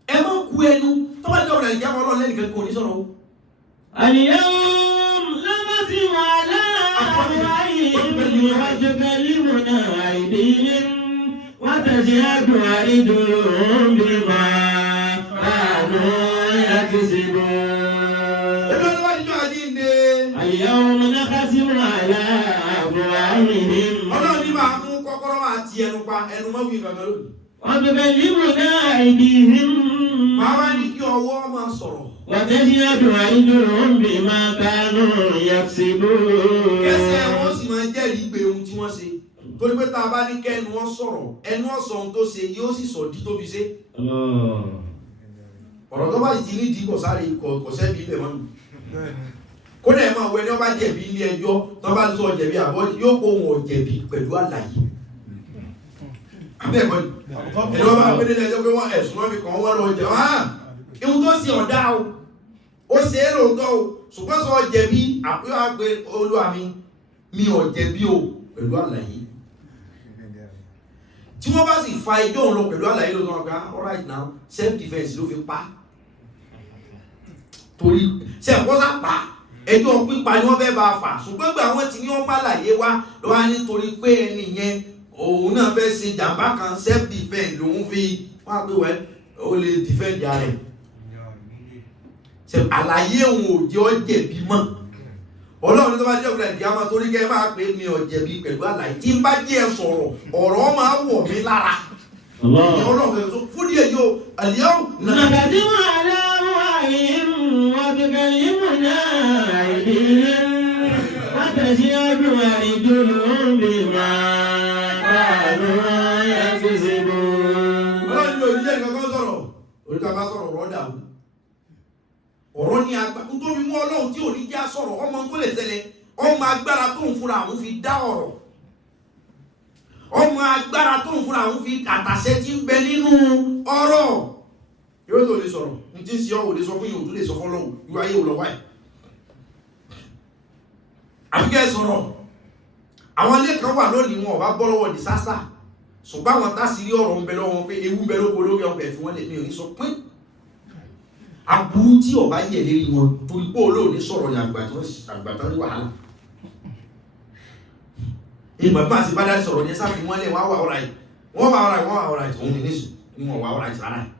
Ẹ má ku ẹnu tó bá jẹ́ ọ̀rẹ́ ìjábọ̀ ọlọ́run lẹ́nìkan kò ní sọ̀rọ̀ o. Al-yawm nabtimu ala afwahihim wa tukallimuna aydihim wa tashhadu arjuluhum bima kanu yaksibun. Al-yawm nakhtimu ala afwahihim. Ọlọ́run ní máa mú kọ́kọ́rọ́ máa ti ẹnu pa ẹnu mọ́ wí kankan lónìí. Wa tukallimuna aydihim. Máa wá ní kí ọwọ́ máa sọ̀rọ̀. Wa tashhadu arjuluhum bima kanu yaksibun. Kẹsẹ̀ wọ́n sì máa jẹ́rìí pé ohun tí wọ́n ṣe. Torí pé tá a bá ní kẹ́nu wọn sọ̀rọ̀, ẹnu ọ̀sọ̀ ohun tó ṣe yóò sì sọ di tó fi ṣe. Ọ̀rọ̀ tó bá sì ti ní ìdí kọ̀sáré kọ̀sẹ́bí ilẹ̀ mọ́nu. Kódà ẹ máa wọ ẹni ọba jẹ̀bi ilé ẹjọ́ tó bá sọ jẹ̀bi àbọ̀ yóò kó wọn jẹ̀bi pẹ̀lú àlàyé. Abẹ́ẹ̀kọ́ ni ẹni ọba gbé nílẹ̀ ẹjọ́ pé wọ́n ẹ̀sùn wọn fi kàn wọ́n lọ jẹ̀ wọ́n. Ihun tó ṣe ọ̀dá o, ó ṣe é lóòótọ́ o, ṣùgbọ́n sọ jẹ̀bi àpéwà pé Olúwa mi ò jẹ̀bi o pẹ̀lú àlàyé. Tí wọ́n bá sì fa ẹjọ́ òun lọ pẹ̀lú àlàyé ló tán ọ̀gá all right now self defence ló fi pa. Torí ṣe ẹ̀kọ́ sá pa ẹjọ́ pípa ni wọ́n fẹ́ bá a fà ṣùgbọ́n gbà wọ́n ti ní wọ́n má láyé wá lọ́wọ́ nítorí pé ẹni yẹn òun náà fẹ́ ṣe jàǹbá kan self defence lòun fi wọ́n á pè wẹ́ ó lè defend ya rẹ̀. ṣe àlàyé òun ò jẹ́ ọ jẹ̀bi mọ́ ọlọ́run tó bá jẹ́ òkúta ìdí àmọ́ torí kẹ́ ẹ máa pè mí ò jẹ̀bi pẹ̀lú àlàyé tí n bá jẹ́ ẹ sọ̀rọ̀ ọ̀rọ̀ máa wọ̀ mí lára ọlọ́run tó fún díẹ̀ yóò àlìyáwó nàgàdí wọn aláwọ̀ àyìn wọn gẹ́gẹ́ ìmọ̀ náà wọ́n tẹ̀sí ọdún àìdúró bí máa káàlù ẹ̀ fi ṣe bò. ọlọ́run yóò jẹ́ ìkankan sọ̀rọ̀ oríta bá sọ̀rọ̀ ọ̀rọ̀ dàrú ọ̀rọ̀ ní agbára tó fi mú ọlọ́run tí ò ní já sọ̀rọ̀ ọmọ tó lè tẹ́lẹ̀ ọmọ agbára tó ń fúnra àwọn fi dá ọ̀rọ̀ ọmọ agbára tó ń fúnra àwọn fi àtàṣẹ tí ń bẹ nínú ọ̀rọ̀ yóò tó lè sọ̀rọ̀ ní tí ń ṣe ọ́ ò lè sọ fún yìí ò tó lè sọ fún ọlọ́run yóò ayé òlọ́wà ẹ̀ àbíkẹ́ sọ̀rọ̀ àwọn ilé kan wà lónìí wọn ò bá bọ́ lọ́wọ́ disaster ṣùgbọ́n àwọn tásìrí ọ̀rọ̀ ń bẹ lọ́wọ́ pé ewu ń bẹ lóko lórí ọgbẹ̀ fún wọn lè mi ò ní sọ pín aburú tí ọba yẹ lérí wọn torí pé olóòní sọ̀rọ̀ ní àgbàtàn ní wàhálà ìgbà bá ti bá dá sọ̀rọ̀ ní sáfì wọ́n lè wọ́n wà ọ̀rà yìí wọ́n wà ọ̀rà yìí wọ́n wà ọ̀rà yìí òun ní nísù ní wọ́n wà ọ̀rà yìí sára yìí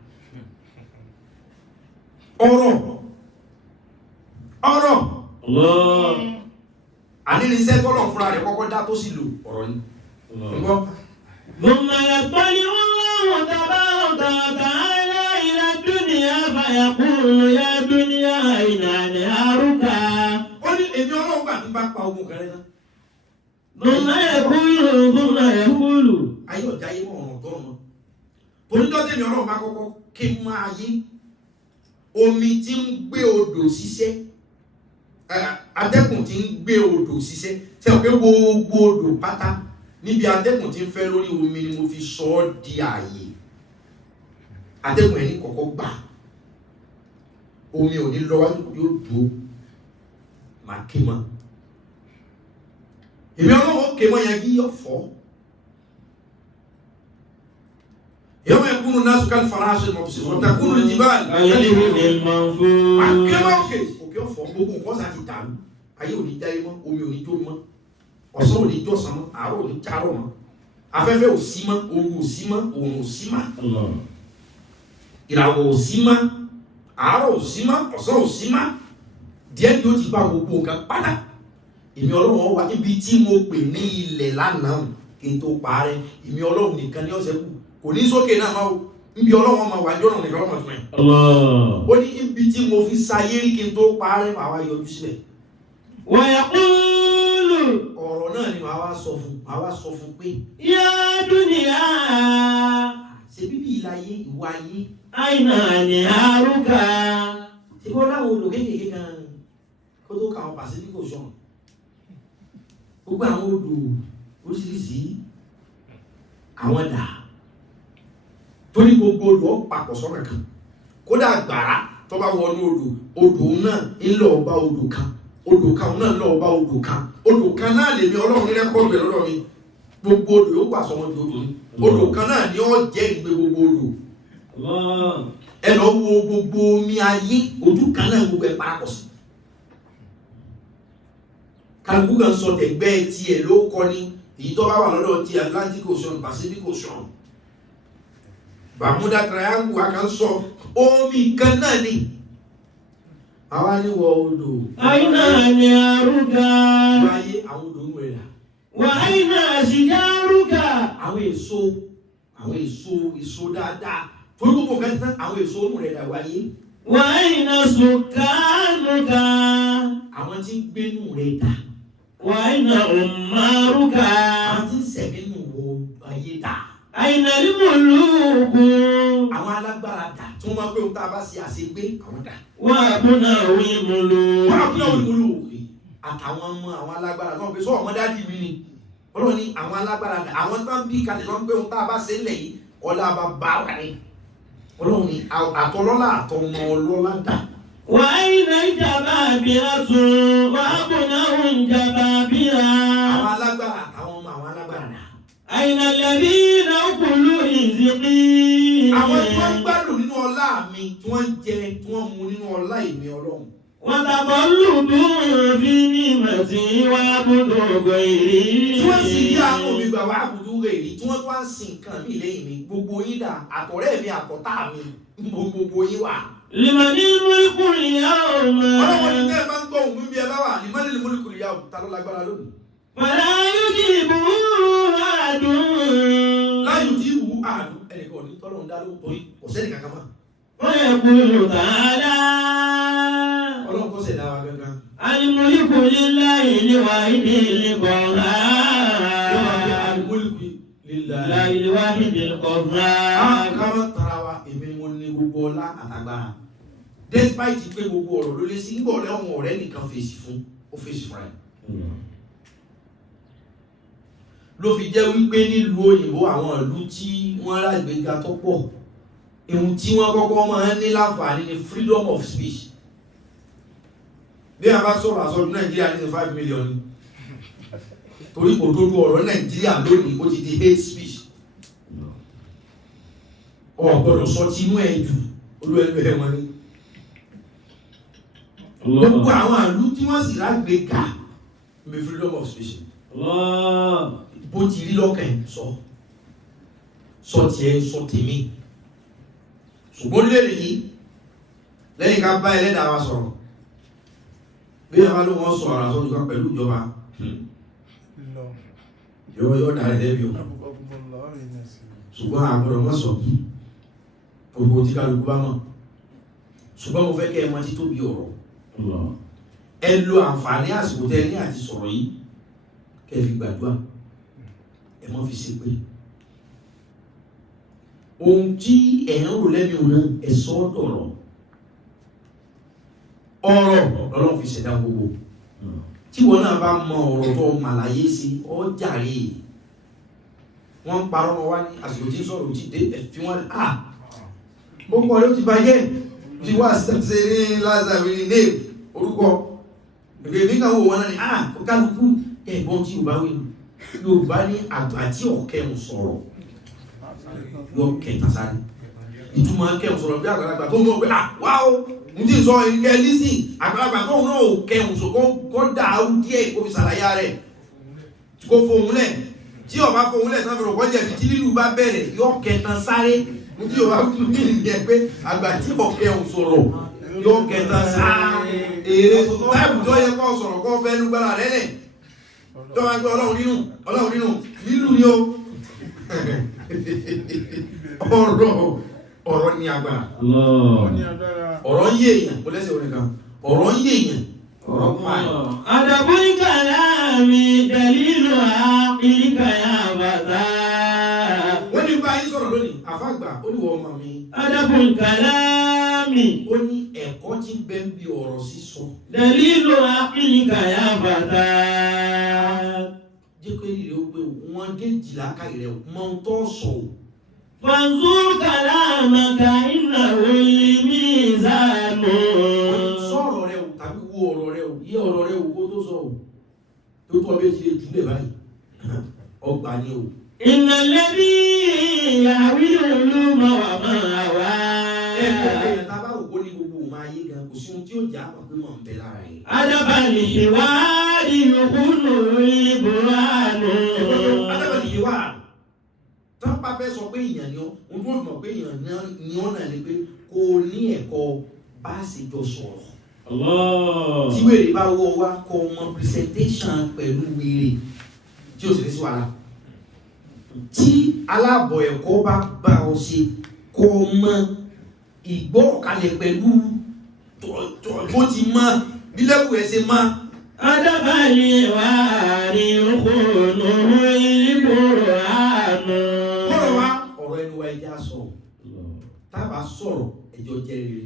ọ̀rọ̀ àníníṣẹ́ tọ́lọ̀ fúnra rẹ̀ kọ́kọ́ dá tó sì lò ọ̀rọ̀ ni ثم يطلع الله تبارك وتعالى إلى الدنيا فيقول يا دنيا أين أنهارك ó ní èmi ọlọ́run gbà tí bá pa ogun kẹrẹ náà ثم يقول ayé ọ̀já ayé mọ̀ ọ̀rọ̀ tọ́rọ̀ mọ́ torídọ́ tèmi ọlọ́run bá kọ́kọ́ kí n máa yé omi tí ń gbé odò ṣiṣẹ́ atẹ́kùn tí ń gbé odò ṣiṣẹ́ tí ó pé gbogbo odò pátá níbi atẹ́kùn tí ń fẹ́ lórí omi ni mo fi sọ ọ́ di ààyè atẹ́kùn ẹni kọ̀kọ́ gbà omi ò ní lọ́wọ́ yóò dúró máa ké mọ́ èmi ọlọ́wọ́ ké mọ́ yẹn kí yọ fọ́ yọ mọ́ ẹkúnnù náà sùkàlì faraṣẹ́ mọ̀ sí wọ́n takúnnù ní jìbáàlì máa ké mọ́ òkè ọ̀fọ́ gbogbo nǹkan sá ti dàrú ayé ò ní jáyé mọ́ omi ò ní jó mọ́ ọ̀sán ò ní jọ́sán mọ́ àárọ̀ ò ní járọ̀ mọ́ afẹ́fẹ́ ò sí mọ́ ooru ò sí mọ́ oòrùn ò sí mọ́ ìràwọ̀ ò sí mọ́ àárọ̀ ò sí mọ́ ọ̀sán ò sí mọ́ díẹ̀ ni ó ti bá gbogbo nǹkan padà èmi ọlọ́run wà níbi tí mo pè ní ilẹ̀ lánàá kí n tó parẹ́ èmi ọlọ́run nìkan ní ọ̀sẹ̀ kù kò ní sókè náà máa níbi ọlọ́run máa wà ní ọ̀nà nìkan ọmọ tó yẹn ó ní ibi tí mo fi sayé rí kí n tó parẹ́ màá wá yọjú sílẹ̀ ويقول ọ̀rọ̀ náà ni màá wá sọ fún pé يا دنيا ṣe bíbí ìlàyé ìwà ayé أين أنهارك ṣe bọ́ láwọn odò kéèkéé kan kó tó ka àwọn Pacific Ocean gbogbo àwọn odò oríṣiríṣi àwọn dà tó ní gbogbo odò papọ̀ sọ́nà kan kódà gbàrá tó bá wọnú odò náà ń lọ bá odò kan náà lọ bá odò kan náà lè mi ọlọ́run nílẹ̀ kọ́ ìgbẹ̀ lọ́dọ̀ mi gbogbo odò yóò pàṣọ wọn di odò kan náà ni ó jẹ́ ìgbé gbogbo odò ẹ lọ wo gbogbo omi ayé ojú kan náà gbogbo ẹ parapọ̀ sí kálukú kan sọ tẹ̀gbẹ́ tiẹ̀ ló kọ́ ní èyí tó bá wà lọ́dọ̀ ti Atlantic Ocean Pacific Ocean Bermuda Triangle a kan sọ omi kan náà ni àwa ní wọ odò أين أنهارك ayé àwọn odò ń wẹ̀ dà وأين أشجارك àwọn èso dáadáa tó gbogbo kan tán àwọn èso mú rẹ̀ dà wáyé وأين سكانك àwọn tí ń gbénú rẹ̀ dà وأين أمارك àwọn tí ń sẹ̀mínú ayé dà أين الملوك àwọn alágbára dà tí wọ́n máa pé ohun tá a bá ṣe àṣegbé àwọn dà وأبناء الملوك wọ́n á kúnlẹ̀ olúmúlò àtàwọn ọmọ àwọn alágbára náà pé sọ ọmọ dádì mi ni ọlọ́ni àwọn alágbára dà àwọn tó ń bí kalẹ̀ lọ́n pé ohun tá a bá ṣe ń lẹ̀ yìí ọlá bá bá wà ní ọlọ́ni àtọlọ́lá àtọmọ ọlọ́lá dà وأين الجبابرة وأبناء الجبابرة àwọn alágbára àtàwọn ọmọ àwọn alágbára dà أين الذين أكلوا رزقي àwọn tí wọ́n gbádùn nínú ọlá mi tí wọ́n ń jẹ tí wọ́n mu nínú ọlá ìmí ọlọ́run وتقلب في نعمتي وعبد غيري. Tí wọ́n sì rí àwọn mi gbà wá àbùdó rẹ̀ rí tí wọ́n tó wá ń sin nǹkan mi lẹ́yìn mi gbogbo yín dà àtọ̀rẹ́ mi àtọ̀tá mi gbogbo yín wà. لمن الملك اليوم. Ọlọ́wọ́ ni tẹ́ ẹ bá ń gbọ́ òun bí ẹ bá wà liman al-mulku al-yawm ta ló lágbára lónìí. فلا يجيبه أحد. Láyò tí ìwú àdùn ẹnìkan ní tọ́lọ́run dá lóhùn torí kò sẹ́ni kankan mọ́. ويقول تعالى Ọlọ́run tó ṣẹ̀dá wa gangan. الملك لله الواحد القهار. Al-mulku lillahi. لا الواحد القهار. Káwọn tara wa èmi ni mo ní gbogbo ọlá àtàgbára. Despite pé gbogbo ọ̀rọ̀ ló lé sí ń gbọ́ ọ̀rẹ́ ọ̀hún ọ̀rẹ́ nìkan fèsì fún ó fèsì fún ẹ̀. Ló fi jẹ́ wípé nílùú òyìnbó àwọn ìlú tí wọ́n rágbéga tó pọ̀ ìhun tí wọ́n kọ́kọ́ máa ń ní láǹfààní ni freedom of speech. Bí a bá sọ̀rọ̀ àsọdún Nàìjíríà ní 5 million ni torí òdodo ọ̀rọ̀ Nàìjíríà lónìí ó ti di hate speech. Ọ̀gbọ́dọ̀ sọ tinú ẹ̀ jù olú ẹgbẹ́ wọn ni. Gbogbo àwọn ìlú tí wọ́n sì rágbéga ní freedom of speech. Bó ti rí lọ́kàn sọ tiẹ̀ sọ tèmi. Ṣùgbọ́n lè rí lẹ́yìn ká bá ẹlẹ́dàá wa sọ̀rọ̀ bí ẹ bá ló wọ́n sọ ara sọ́jú ká pẹ̀lú ìjọba yóò dára lẹ́bí o ṣùgbọ́n àgbọ̀dọ̀ wọ́n sọ gbogbo tí kálukú bá mọ̀ ṣùgbọ́n mo fẹ́ kẹ́ ẹ mọ̀ títóbi ọ̀rọ̀ ẹ lo àǹfààní àsìkò tẹ́ ní àti sọ̀rọ̀ yìí kẹ́ fi gbàdúrà ẹ mọ́ fi ṣe pé ohun tí ẹ̀yàn rò lẹ́mí òun náà ẹ̀sọ́ dọ̀rọ̀ ọ̀rọ̀ lọ́lọ́ fi ṣẹ̀dá gbogbo tí wọ́n náà bá mọ ọ̀rọ̀ tó màláyé sí ọjàre wọ́n ń parọ́ wọn wá ní àsìkò tí sọ̀rọ̀ tí dé ẹ̀fí wọn ó kọ́ ló ti bàjẹ́ tí wá ṣe ní lázàrí ní orúkọ ìgbè mí kan wò wọn náà ní kálukú ẹ̀gbọ́n tí Yorùbá ní àgbà tí ọ̀kẹ́hùn sọ̀rọ̀ yóò kẹta sáré ìtumọ̀ kẹhùn sọ̀rọ̀ bí àgbàlagbà tó ń mọ̀ pé wá o ń tí sọ ìrìnkẹ́ lísìn àgbàlagbà tó ń náà ò kẹhùn sọ kó dàrú díẹ̀ kó fi sàlàyé rẹ̀ kó fohùn lẹ̀ tí ọba fohùn lẹ̀ tán fi rọ̀kọ́ jẹ̀ tí lílù bá bẹ̀rẹ̀ yóò kẹta sáré ń tí ọba tún ní ìyẹn pé àgbà tí ọ̀kẹ́hùn sọ̀rọ̀ yóò kẹta sáré èrè táìpù tó yẹ kó sọ̀rọ̀ kó fẹ́ lúgbàrà rẹ̀ lẹ̀ tó máa gbé Ọlọ́run nínú lílù ni ó ọ̀rọ̀ ní agbára ọ̀rọ̀ ń yé èèyàn kò lẹ́sẹ̀ orin kan ọ̀rọ̀ ń yé èèyàn ọ̀rọ̀ pààyàn. Adabul kalami dalilu aqilika ya bàtà. Wọ́n ní bá yín sọ̀rọ̀ lónìí àfàgbà ó ní wọ́n ọmọ mi. Adabul kalami. Ó ní ẹ̀kọ́ tí ń bẹ ń bi ọ̀rọ̀ sísọ. Dalilu aqilika ya bàtà. Jẹ́ pé ìrẹ̀ ó gbé wọn géèjìlá ká ìrẹ̀ mọ́ ń tọ́ sọ̀rọ̀. Fanzur kalamaka innahu al-mizanu. Sọ̀rọ̀ rẹ̀ o tàbí wo ọ̀rọ̀ rẹ̀ o yí ọ̀rọ̀ rẹ̀ o kó tó sọ o tó tó ọbẹ̀ ti lè jùlẹ̀ báyìí ọgbà ni o. Innal ladhi yahwilu al-uluma wa ma hawa. Ẹ̀ẹ́dẹ̀gbẹ̀rẹ̀ tá a bá rò kó ní gbogbo òun máa yé gan kò sí ohun tí ó jà á pé mọ̀ ń bẹ lára rẹ̀. Adabal hiwari yukhunu al-burhanu. Adabal hiwari tọ́pá fẹ́ sọ pé èèyàn ni ó ń tó mọ̀ pé èèyàn ni ó náà ni pé kò ní ẹ̀kọ́ bá ṣe jọ sọ̀rọ̀. Tí wèrè bá wọ́ wá kọ ọmọ presentation pẹ̀lú wèrè tí ó sì ní sí wàhálà. Tí aláàbọ̀ ẹ̀kọ́ bá bá ọ ṣe kọ ọmọ ìgbọ́kàlẹ̀ pẹ̀lú tó ti mọ́ bí lẹ́kù ẹ̀ ṣe mọ́. Adabal hiwari yukhunu al-burhanu. Ọ̀rọ̀ ẹnu wa ẹja sọ̀rọ̀ tábà sọ̀rọ̀ ẹjọ́ jẹ́ rere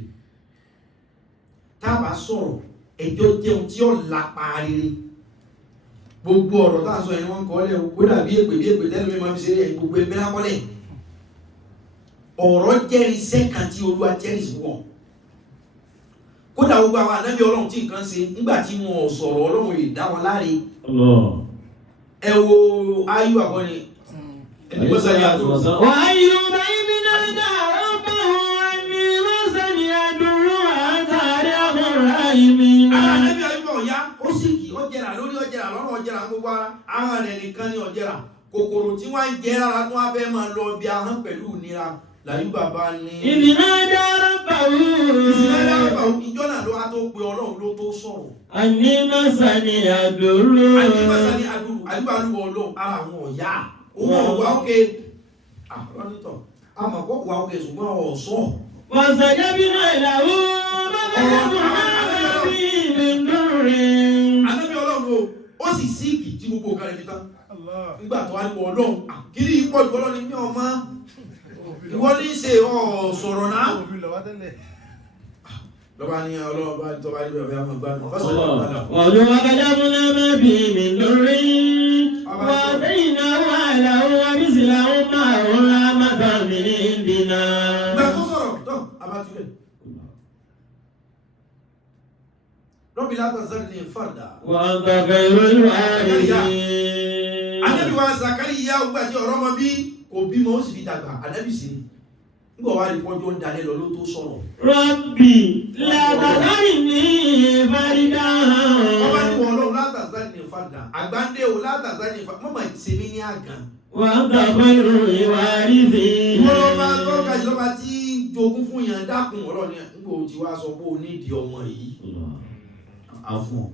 tábà sọ̀rọ̀ ẹjọ́ jẹun tí ó lápá rere gbogbo ọ̀rọ̀ tá a sọ ẹni wọ́n kọ́ lẹ́ o dàbí èpè tẹ́lẹ̀ mi máa fi ṣe ẹ̀yìn gbogbo ẹgbẹ́ lákọ́lẹ̀ ọ̀rọ̀ jẹ́rìí sẹ́kàn tí Olúwa jẹ́rìí sí wọ̀ kódà gbogbo àwọn ànábì Ọlọ́run tí nǹkan ṣe nígbà tí wọn ò sọ̀rọ̀ Ọlọ́run lè dá wọn láre ẹ wo ayú àkọ́ni ẹni mọ́sá ní àtúrọ̀ sá. Wà á yí ọba ibi náà dára bá wọn ní mọ́sá ní àdúró àtàrí àmọ́ra ìmí. kòkòrò tí wọ́n ń jẹ lára tó wá fẹ́ máa lọ bí ahọ́n pẹ̀lú ìnira làyú bàbá ní. ìdìnnà dára bàwù. ìjọ náà ló wá tó pe ọlọ́run ló tó sọ̀rọ̀. àní mọ́sánì àdúró. àní mọ́sánì àdúró àdúgbò ọlọ́run ara àwọn ọ̀yá òun ọ̀wá òkè àrọ́nítọ̀ àmọ̀ kó wà òkè ṣùgbọ́n ọ̀sọ́. wàsàjẹ́ bínú ìlàwó ànábì ọlọ́run ó sì síìkì tí gbogbo nǹkan rẹ̀ fi tán nígbà tó wá ní ọlọ́run kiri ipò ìwọ ọlọ́run ní ọmọ ìwọ ní ṣe sọ̀rọ̀ náà lọ́ba ní ọlọ́run bá tọ́ba ní bẹ̀rẹ̀ ọmọ gbádùn fọ́sọ̀ ọdún wákàjá mú náà má bí mi lórí wà lẹ́yìn náà wà láwọn abísìlá ó máa rọra máta mi ní ìdínà. ìgbà tó sọ̀rọ̀ tán abátúlẹ̀ rọ́bì látàzárì ní fàdà wọ́n tọ́fẹ́ ìròyìn àríyìn. Ànábì wa Zakariya gbà tí ọ̀rọ̀ mọ́ bí kò bímọ ó sì fi dàgbà ànábì sí nígbà wá rí pọ́jọ́ ń dalẹ̀ lọ ló tó sọ̀rọ̀. Rọ́bì látàzárì ní fàdà. wọ́n bá ní wọ́n lọ́wọ́ látàzárì ní fàdà àgbáńdé o látàzárì ní fàdà mọ́mọ́ ìṣe mi ní àgàn. wọ́n tọ́fẹ́ ìròyìn àríyìn. wọ́n lọ bá tọ́ka ìjọba tí jogún fún yàn dákun ọ̀rọ̀ ni nígbà tí wàá sọ pé o nídìí ọmọ yìí. àfọ̀n.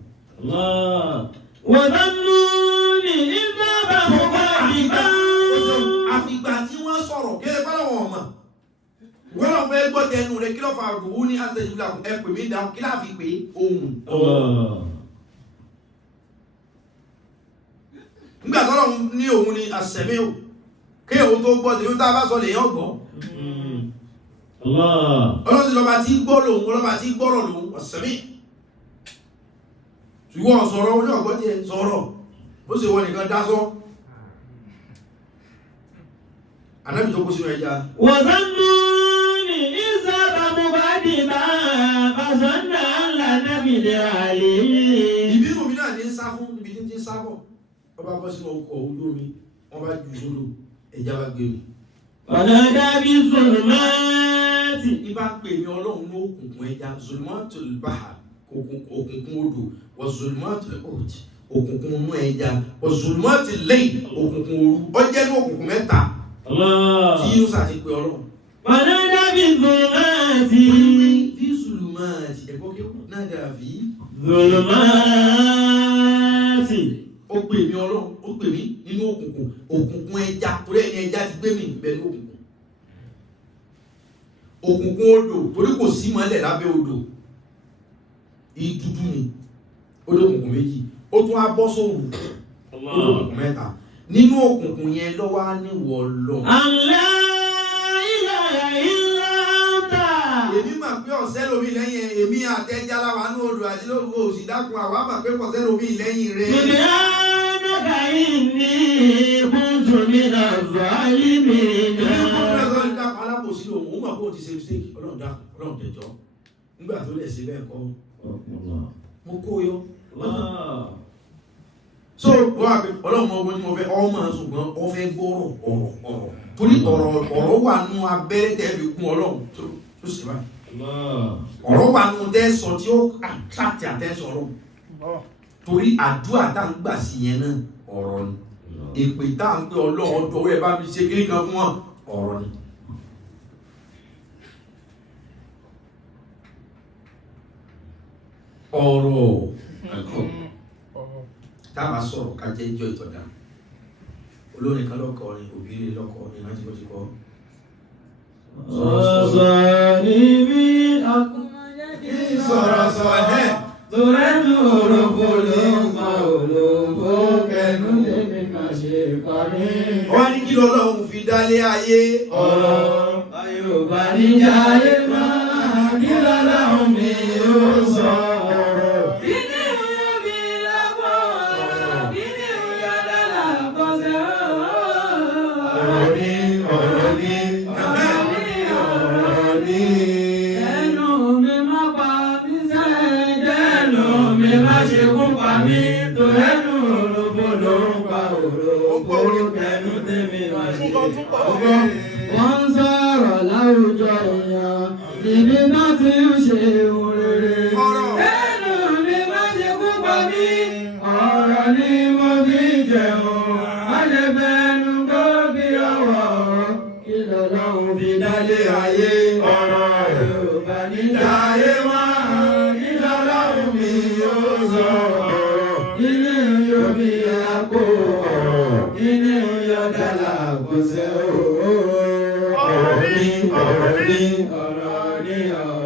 wọ́dánúni ìdábà bọ̀bá ìgbà. àfìgbà tí wọ́n sọ̀rọ̀ kéré bá lọ́wọ́ ọmọ wọ́n lọ fẹ́ gbọ́ tẹnu rẹ̀ kí ló fa àdùwú ní àtẹ̀jùlá ẹ pè mí dáhùn kí láàfi pé ohun. nígbà tó lọ́wọ́ ní òun ni àṣẹ̀mí o kí òun tó gbọ́ tèmi tá a bá sọ lè yàn gbọ́. ọlọ́sìn lọ́ba tí gbọ́ lòun ọlọ́ba tí gbọ́rọ̀ lòun àṣẹ̀mí. ṣùgbọ́n sọ̀rọ̀ oní ọ̀gbọ́n tiẹ̀ sọ̀rọ̀ bó ṣe wọ nìkan dá sọ́. ànábì tó kó sínú ẹja. wọ́dánúni ìsábà bọ̀bá ìgbà. fàṣọ́nà ńlá nábìlẹ̀ àlè. ìbínú mi náà ní sá fún ibi tí ń ti sábọ̀ wọ́n bá bọ́ sínú ọkọ̀ ojú omi wọ́n bá ju sódò ẹja bá gbé mi. ọ̀nà dábí sọ̀rọ̀mọ́tì. ibà pè mí ọlọ́run ní òkùnkùn ẹja zulmatul bahr òkùnkùn odò wà zulmatul ard òkùnkùn inú ẹja wà zulmatul layl òkùnkùn òru ọjẹ́ ní òkùnkùn mẹ́ta tí inú sàti pé ọlọ́run. ọ̀nà dábí sọ̀rọ̀mọ́tì. fi zulumati ẹ̀kọ́ kí náà dàbí. sọ̀rọ̀mọ́tì. ó pè mí ọlọ́run ó pè mí nínú òkùnkùn ẹja torí ẹni ẹja ti gbé mi bẹ́ẹ̀ ní òkùnkùn odò torí kò sí mọ́lẹ̀ lábẹ́ odò ìdúdú ni odò òkùnkùn méjì ó tún á bọ́ sóòrù odò òkùnkùn mẹ́ta nínú òkùnkùn yẹn lọ́wọ́ á níwọ̀ lọ. àlá ilà ilà ta. èmi mà pé ọ̀sẹ́ lomi lẹ́yìn èmi àtẹ́já láwa ní odò àti lóru òsì dákun àwa mà pé ọ̀sẹ́ lomi lẹ́yìn rẹ̀. Subhanaka inni kuntu minaz zalimin. alábòsí lòun ó mà kó o ti ṣe mistake ọlọ́run tẹ̀jọ́ nígbà tó lẹ̀ sí bẹ́ẹ̀ kọ́ mo kó yọ. so wọ́n àgbẹ̀ ọlọ́run ọgbọ́n tí mo fẹ́ ọmọ ṣùgbọ́n ọ fẹ́ gbọ́rọ̀ ọ̀rọ̀ torí ọ̀rọ̀ wà nù abẹ́rẹ́ tẹ́ fi kún ọlọ́run tó sì báyìí ọ̀rọ̀ wà nù tẹ́ sọ tí ó attract attention ọlọ́run torí àdúrà tá ń gbà sí yẹn náà ọ̀rọ̀ ni èpè tá ń pè ọlọ́run ọdọ̀ ẹ bá mi ṣe kí nǹkan fún wọn ọ̀rọ̀ ni. ọ̀rọ̀ ẹ̀kọ́ tábà sọ̀rọ̀ ká jẹ́ ìjọ ìtọ́jà olórin kan lọ́kọ̀ ni òbí rẹ̀ lọ́kọ̀ ni láti bó ti kọ́. sọ̀rọ̀ ní bí sọ̀rọ̀ ẹ̀ torẹ́nu òròfò ló ń pa òròfò kẹnu lèmi máa ṣe parí. wọ́n ní kí lọ́lọ́run fi dálé ayé ọ̀rọ̀ Yorùbá níjà ayé máa kí lọ́lọ́run mi yóò sọ ọ̀rọ̀. Kíni ìwúyọ́ mi lápò ọ̀rọ̀? Kíni ìwúyọ́ dára kọsẹ̀ ọ̀rọ̀? Ọ̀rọ̀ ni ọ̀rọ̀ ni ọ̀rọ̀ ni. Ẹnu mi má pa mí sẹ́yìn. Ẹnu mi má ṣe kú pa mí. Torẹ́nu òròfò ló ń pa òròfò. Kẹnu tèmi má ṣe ọ̀rọ̀. Wọ́n ń sọ̀rọ̀ láwùjọ èèyàn, ìbí má ti ń ṣe òrèrè. Ẹnu mi má ṣe kú pa mí, ọ̀rọ̀ ni mo fi jẹun, má lè bẹ́ẹ̀ níjà ayé máa ìjọba mi yóò sọ. Inú yóò bí àpò inú yóò dàlà kò sẹ́ o. Ọ̀rọ̀ ni ọ̀rọ̀ ni ọ̀rọ̀ ni ọ̀rọ̀.